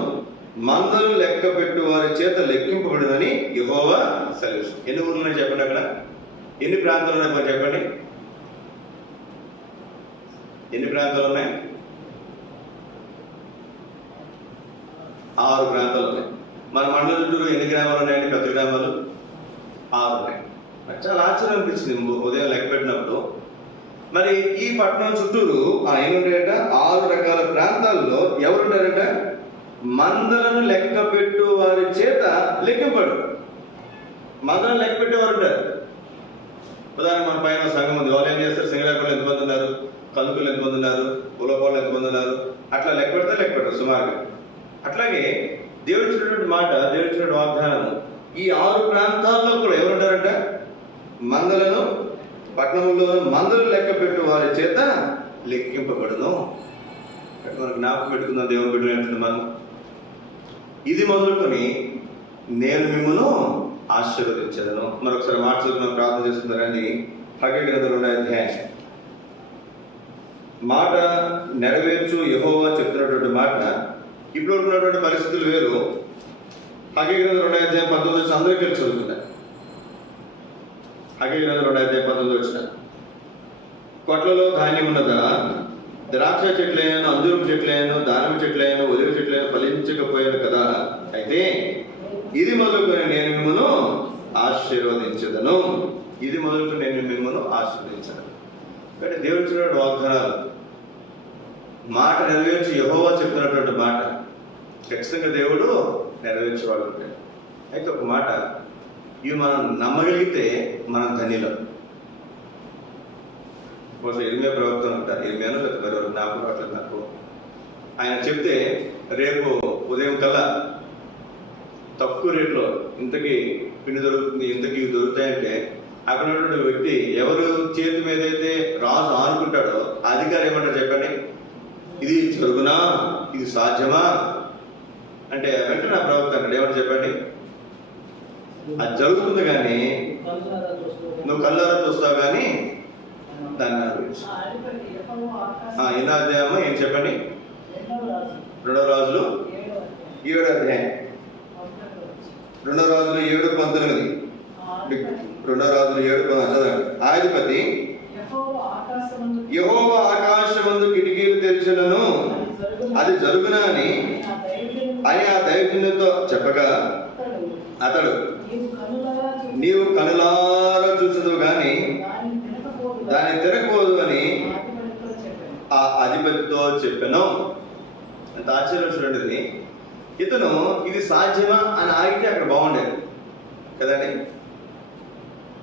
మందలు లెక్క పెట్టు వారి చేత లెక్కింపబడినని యెహోవా సెలవిస్తుంది. ఎన్ని ఊర్లు ఉన్నాయి చెప్పండి, అక్కడ ఎన్ని ప్రాంతాలు ఉన్నాయి చెప్పండి, ఎన్ని ప్రాంతాలు ఉన్నాయి? 6 ప్రాంతాలు ఉన్నాయి. మన మండలం చుట్టూ ఎన్ని గ్రామాలు ఉన్నాయండి? పెద్ద గ్రామాలు 6 ఉన్నాయి. చాలా ఆశ్చర్యం అనిపించింది ఉదయం లెక్క పెట్టినప్పుడు. మరి ఈ పట్టణం చుట్టూరు ఏముంటాయంట, 6 రకాల ప్రాంతాల్లో ఎవరుంటారంట, మందలను లెక్క పెట్టు వారి చేత లెక్కింపడు. మందలను లెక్క పెట్టేవారు ఉంటారు. ఉదాహరణ మన పైన సంఘం ఉంది, వాళ్ళు ఏం చేస్తారు, సింగరాపల్లి ఎంతమంది ఉన్నారు, కందుకూరు ఎంతమంది ఉన్నారు, ఉలపాళ్ళు ఎంతమంది ఉన్నారు, అట్లా లెక్క పెట్టారు సుమారుగా. అట్లాగే దేవుడు ఇచ్చినటువంటి మాట, దేవుడు ఇచ్చినటువంటి వాగ్దానం, ఈ 6 ప్రాంతాల్లో కూడా ఎవరుంటారంట, మందలను పట్టణంలోను మందలు లెక్క పెట్టు వారి చేత లెక్కింపబడును. మనం జ్ఞాపకం పెట్టుకుందాం దేవుని బిడ్డలు. మనం ఇది మొదలుకొని నేను మిమ్మల్ని ఆశీర్వదించదను. మరొకసారి మాట చదువుకుని ప్రార్థన చేస్తున్నారని హగ్గయి గ్రంథం 2వ అధ్యాయం. మాట నెరవేర్చు యెహోవా చెప్తున్నటువంటి మాట. ఇప్పుడు ఉన్నటువంటి పరిస్థితులు వేరు. హగ్గయి గ్రంథం 2వ అధ్యాయం 19 వచ్చి అందరికీ కలిసి చదువుతున్నారు. హగ్గయి గ్రంథం 2వ అధ్యాయం 19 వచ్చిన, కొట్లలో ధాన్యం ఉన్నదా, ద్రాక్ష చెట్లైన, అంజూరపు చెట్లైన, దానిమ్మ చెట్లైన, ఒలివ చెట్లైన ఫలించకపోయాను కదా, అయితే ఇది మొదలుకొని నేను మిమ్మల్ని ఆశీర్వదించదను. ఇది మొదలుకొని నేను మిమ్మల్ని ఆశీర్వదించను. అంటే దేవుడు ఇచ్చినటువంటి వాగ్దానాలు, మాట నెరవేర్చి యెహోవా చెప్తున్నటువంటి మాట ఖచ్చితంగా దేవుడు నెరవేర్చేవాడు ఉంటాడు. అయితే ఒక మాట, ఇవి మనం నమ్మగలిగితే మనం ధన్యులం. బహుశా ఇర్మియా ప్రవక్త ఉంటారు, ఇర్మియాను లేదా నాకు అట్లా నాకు ఆయన చెప్తే రేపు ఉదయం కల్లా తక్కువ రేట్లో ఇంతకీ పిండి దొరుకుతుంది, ఇంతకీ దొరుకుతాయంటే అక్కడ ఉన్నటువంటి వ్యక్తి ఎవరు చేతి మీద అయితే రాజు ఆనుకుంటాడో అధికారి ఏమంటారు చెప్పండి, ఇది జరుగునా, ఇది సాధ్యమా అంటే వెంటనే నా ప్రవక్త అంటాడు ఏమంటారు చెప్పండి, అది జరుగుతుంది కానీ నువ్వు కళ్ళారా చూస్తావు కానీ దాన్ని అనుభవించు. ఎన్నో అధ్యాయమో ఏం చెప్పండి, 2వ రాజులు 7వ అధ్యాయం, 2వ రాజులు 7:19. 2వ రాజులు 7:19 ఆధిపతి యెహోవా ఆకాశమందు కిటికీలు తెరిచినను అది జరుగునా అని ఆ దైవజనునితో చెప్పగా అతడు నీవు కనులారా చూచదువు గాని దాన్ని తినకపోదు అని ఆ అధిపతితో చెప్పాను. అంత ఆశ్చర్యం చూడండి. ఇతను ఇది సాధ్యమా అని ఆగితే అక్కడ బాగుండేది కదండి.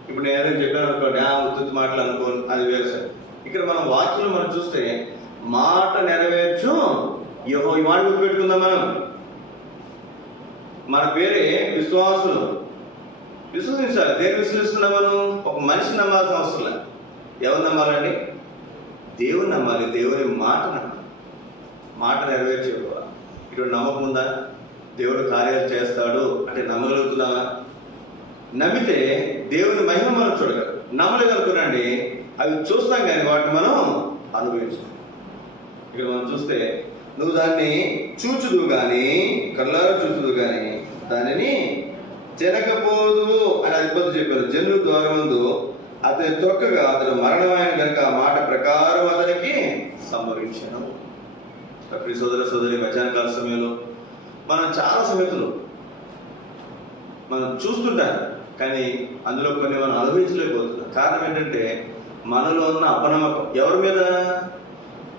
ఇప్పుడు నేను ఏదైనా చెప్పాను అనుకోండి, ఉత్తుత్తి మాటలు అనుకోని అది వేరు సార్. ఇక్కడ మనం వాక్యం మనం చూస్తే మాట నెరవేర్చు యెహోవా, ఈ మాట గుర్తుపెట్టుకుందాం. మన పేరే విశ్వాసులు. విశ్వసించాలి. దేని విశ్వసిస్తున్నాం మనం? ఒక మనిషి నమ్మాల్సిన అవసరం లేదు. ఎవరు నమ్మాలండి? దేవుని నమ్మాలి. దేవుని మాట నమ్మాలి. మాట నెరవేర్చేవాడు. ఇటువంటి నమ్మకం ఉందా? దేవుడు కార్యాలు చేస్తాడు అంటే నమ్మగలుగుతున్నావా? నమ్మితే దేవుని మహిమ మనం చూడగలం. నమ్మలేదు అనుకున్నాండి, అవి చూస్తాం కానీ వాటిని మనం అనుభవించాం. ఇక్కడ మనం చూస్తే నువ్వు దాన్ని చూచుదు కానీ, కళ్ళారా చూచుదు కానీ దానిని తినకపోదు అని అధిపతి చెప్పారు. జనులు ద్వారమందు అతని తొక్కగా అతను మరణమైన కనుక ఆ మాట ప్రకారం అతనికి సంభవించాను. అప్పుడు సోదర సోదరి మధ్యాహ్నకాల సమయంలో మనం చాలా సమయతులు మనం చూస్తుంటాం, కానీ అందులో కొన్ని మనం అనుభవించలేకపోతున్నాం. కారణం ఏంటంటే మనలో ఉన్న అపనమ్మకం. ఎవరి మీద?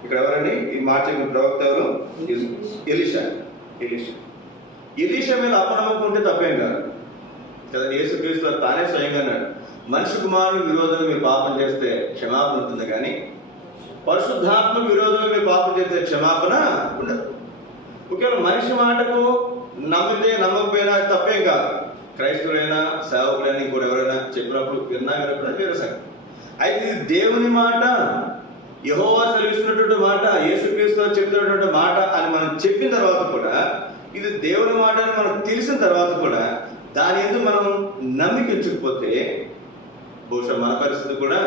ఇక్కడ ఎవరండి ఈ మాట చెప్పిన ప్రవక్త ఎవరు? ఎలీషా. ఎలీషా మీద అపనమ్మకం ఉంటే తప్పేం కాదు కదా. యేసుక్రీస్తు తానే స్వయంగా అన్నాడు, మనిషి కుమారుని విరోధంగా మీరు పాపం చేస్తే క్షమాపణ ఉంటుంది, కానీ పరిశుద్ధాత్మ విరోధంగా మీరు పాపం చేస్తే క్షమాపణ ఉండదు. ఒకవేళ మనిషి మాటకు నమ్మితే నమ్మకపోయినా తప్పేం కాదు. క్రైస్తవులైనా సేవకులైనా ఇంకోటి ఎవరైనా చెప్పినప్పుడు విన్నప్పుడు వేరే సంగతి. అయితే ఇది దేవుని మాట, యెహోవా సెలవిస్తున్నటువంటి మాట, యేసుక్రీస్తు చెప్తున్నటువంటి మాట అని మనం చెప్పిన తర్వాత కూడా, ఇది దేవుని మాట అని మనకు తెలిసిన తర్వాత కూడా దాని ఎందుకు మనం నమ్మికించకపోతే బహుశా మన పరిస్థితి కూడా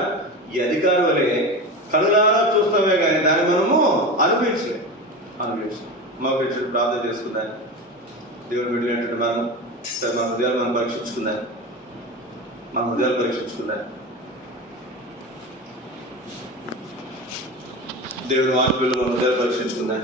ఈ అధికారి వలె కనులారా చూస్తామే కానీ దాన్ని మనము అనుభవించలేము. మా గురించి ప్రార్థన చేసుకుందాం. దేవుని విడినటువంటి మనం సరే మన హృదయాలు మనం పరీక్షించుకుందాం. దేవుని వాక్యంలో మన హృదయాలు పరీక్షించుకుందాం.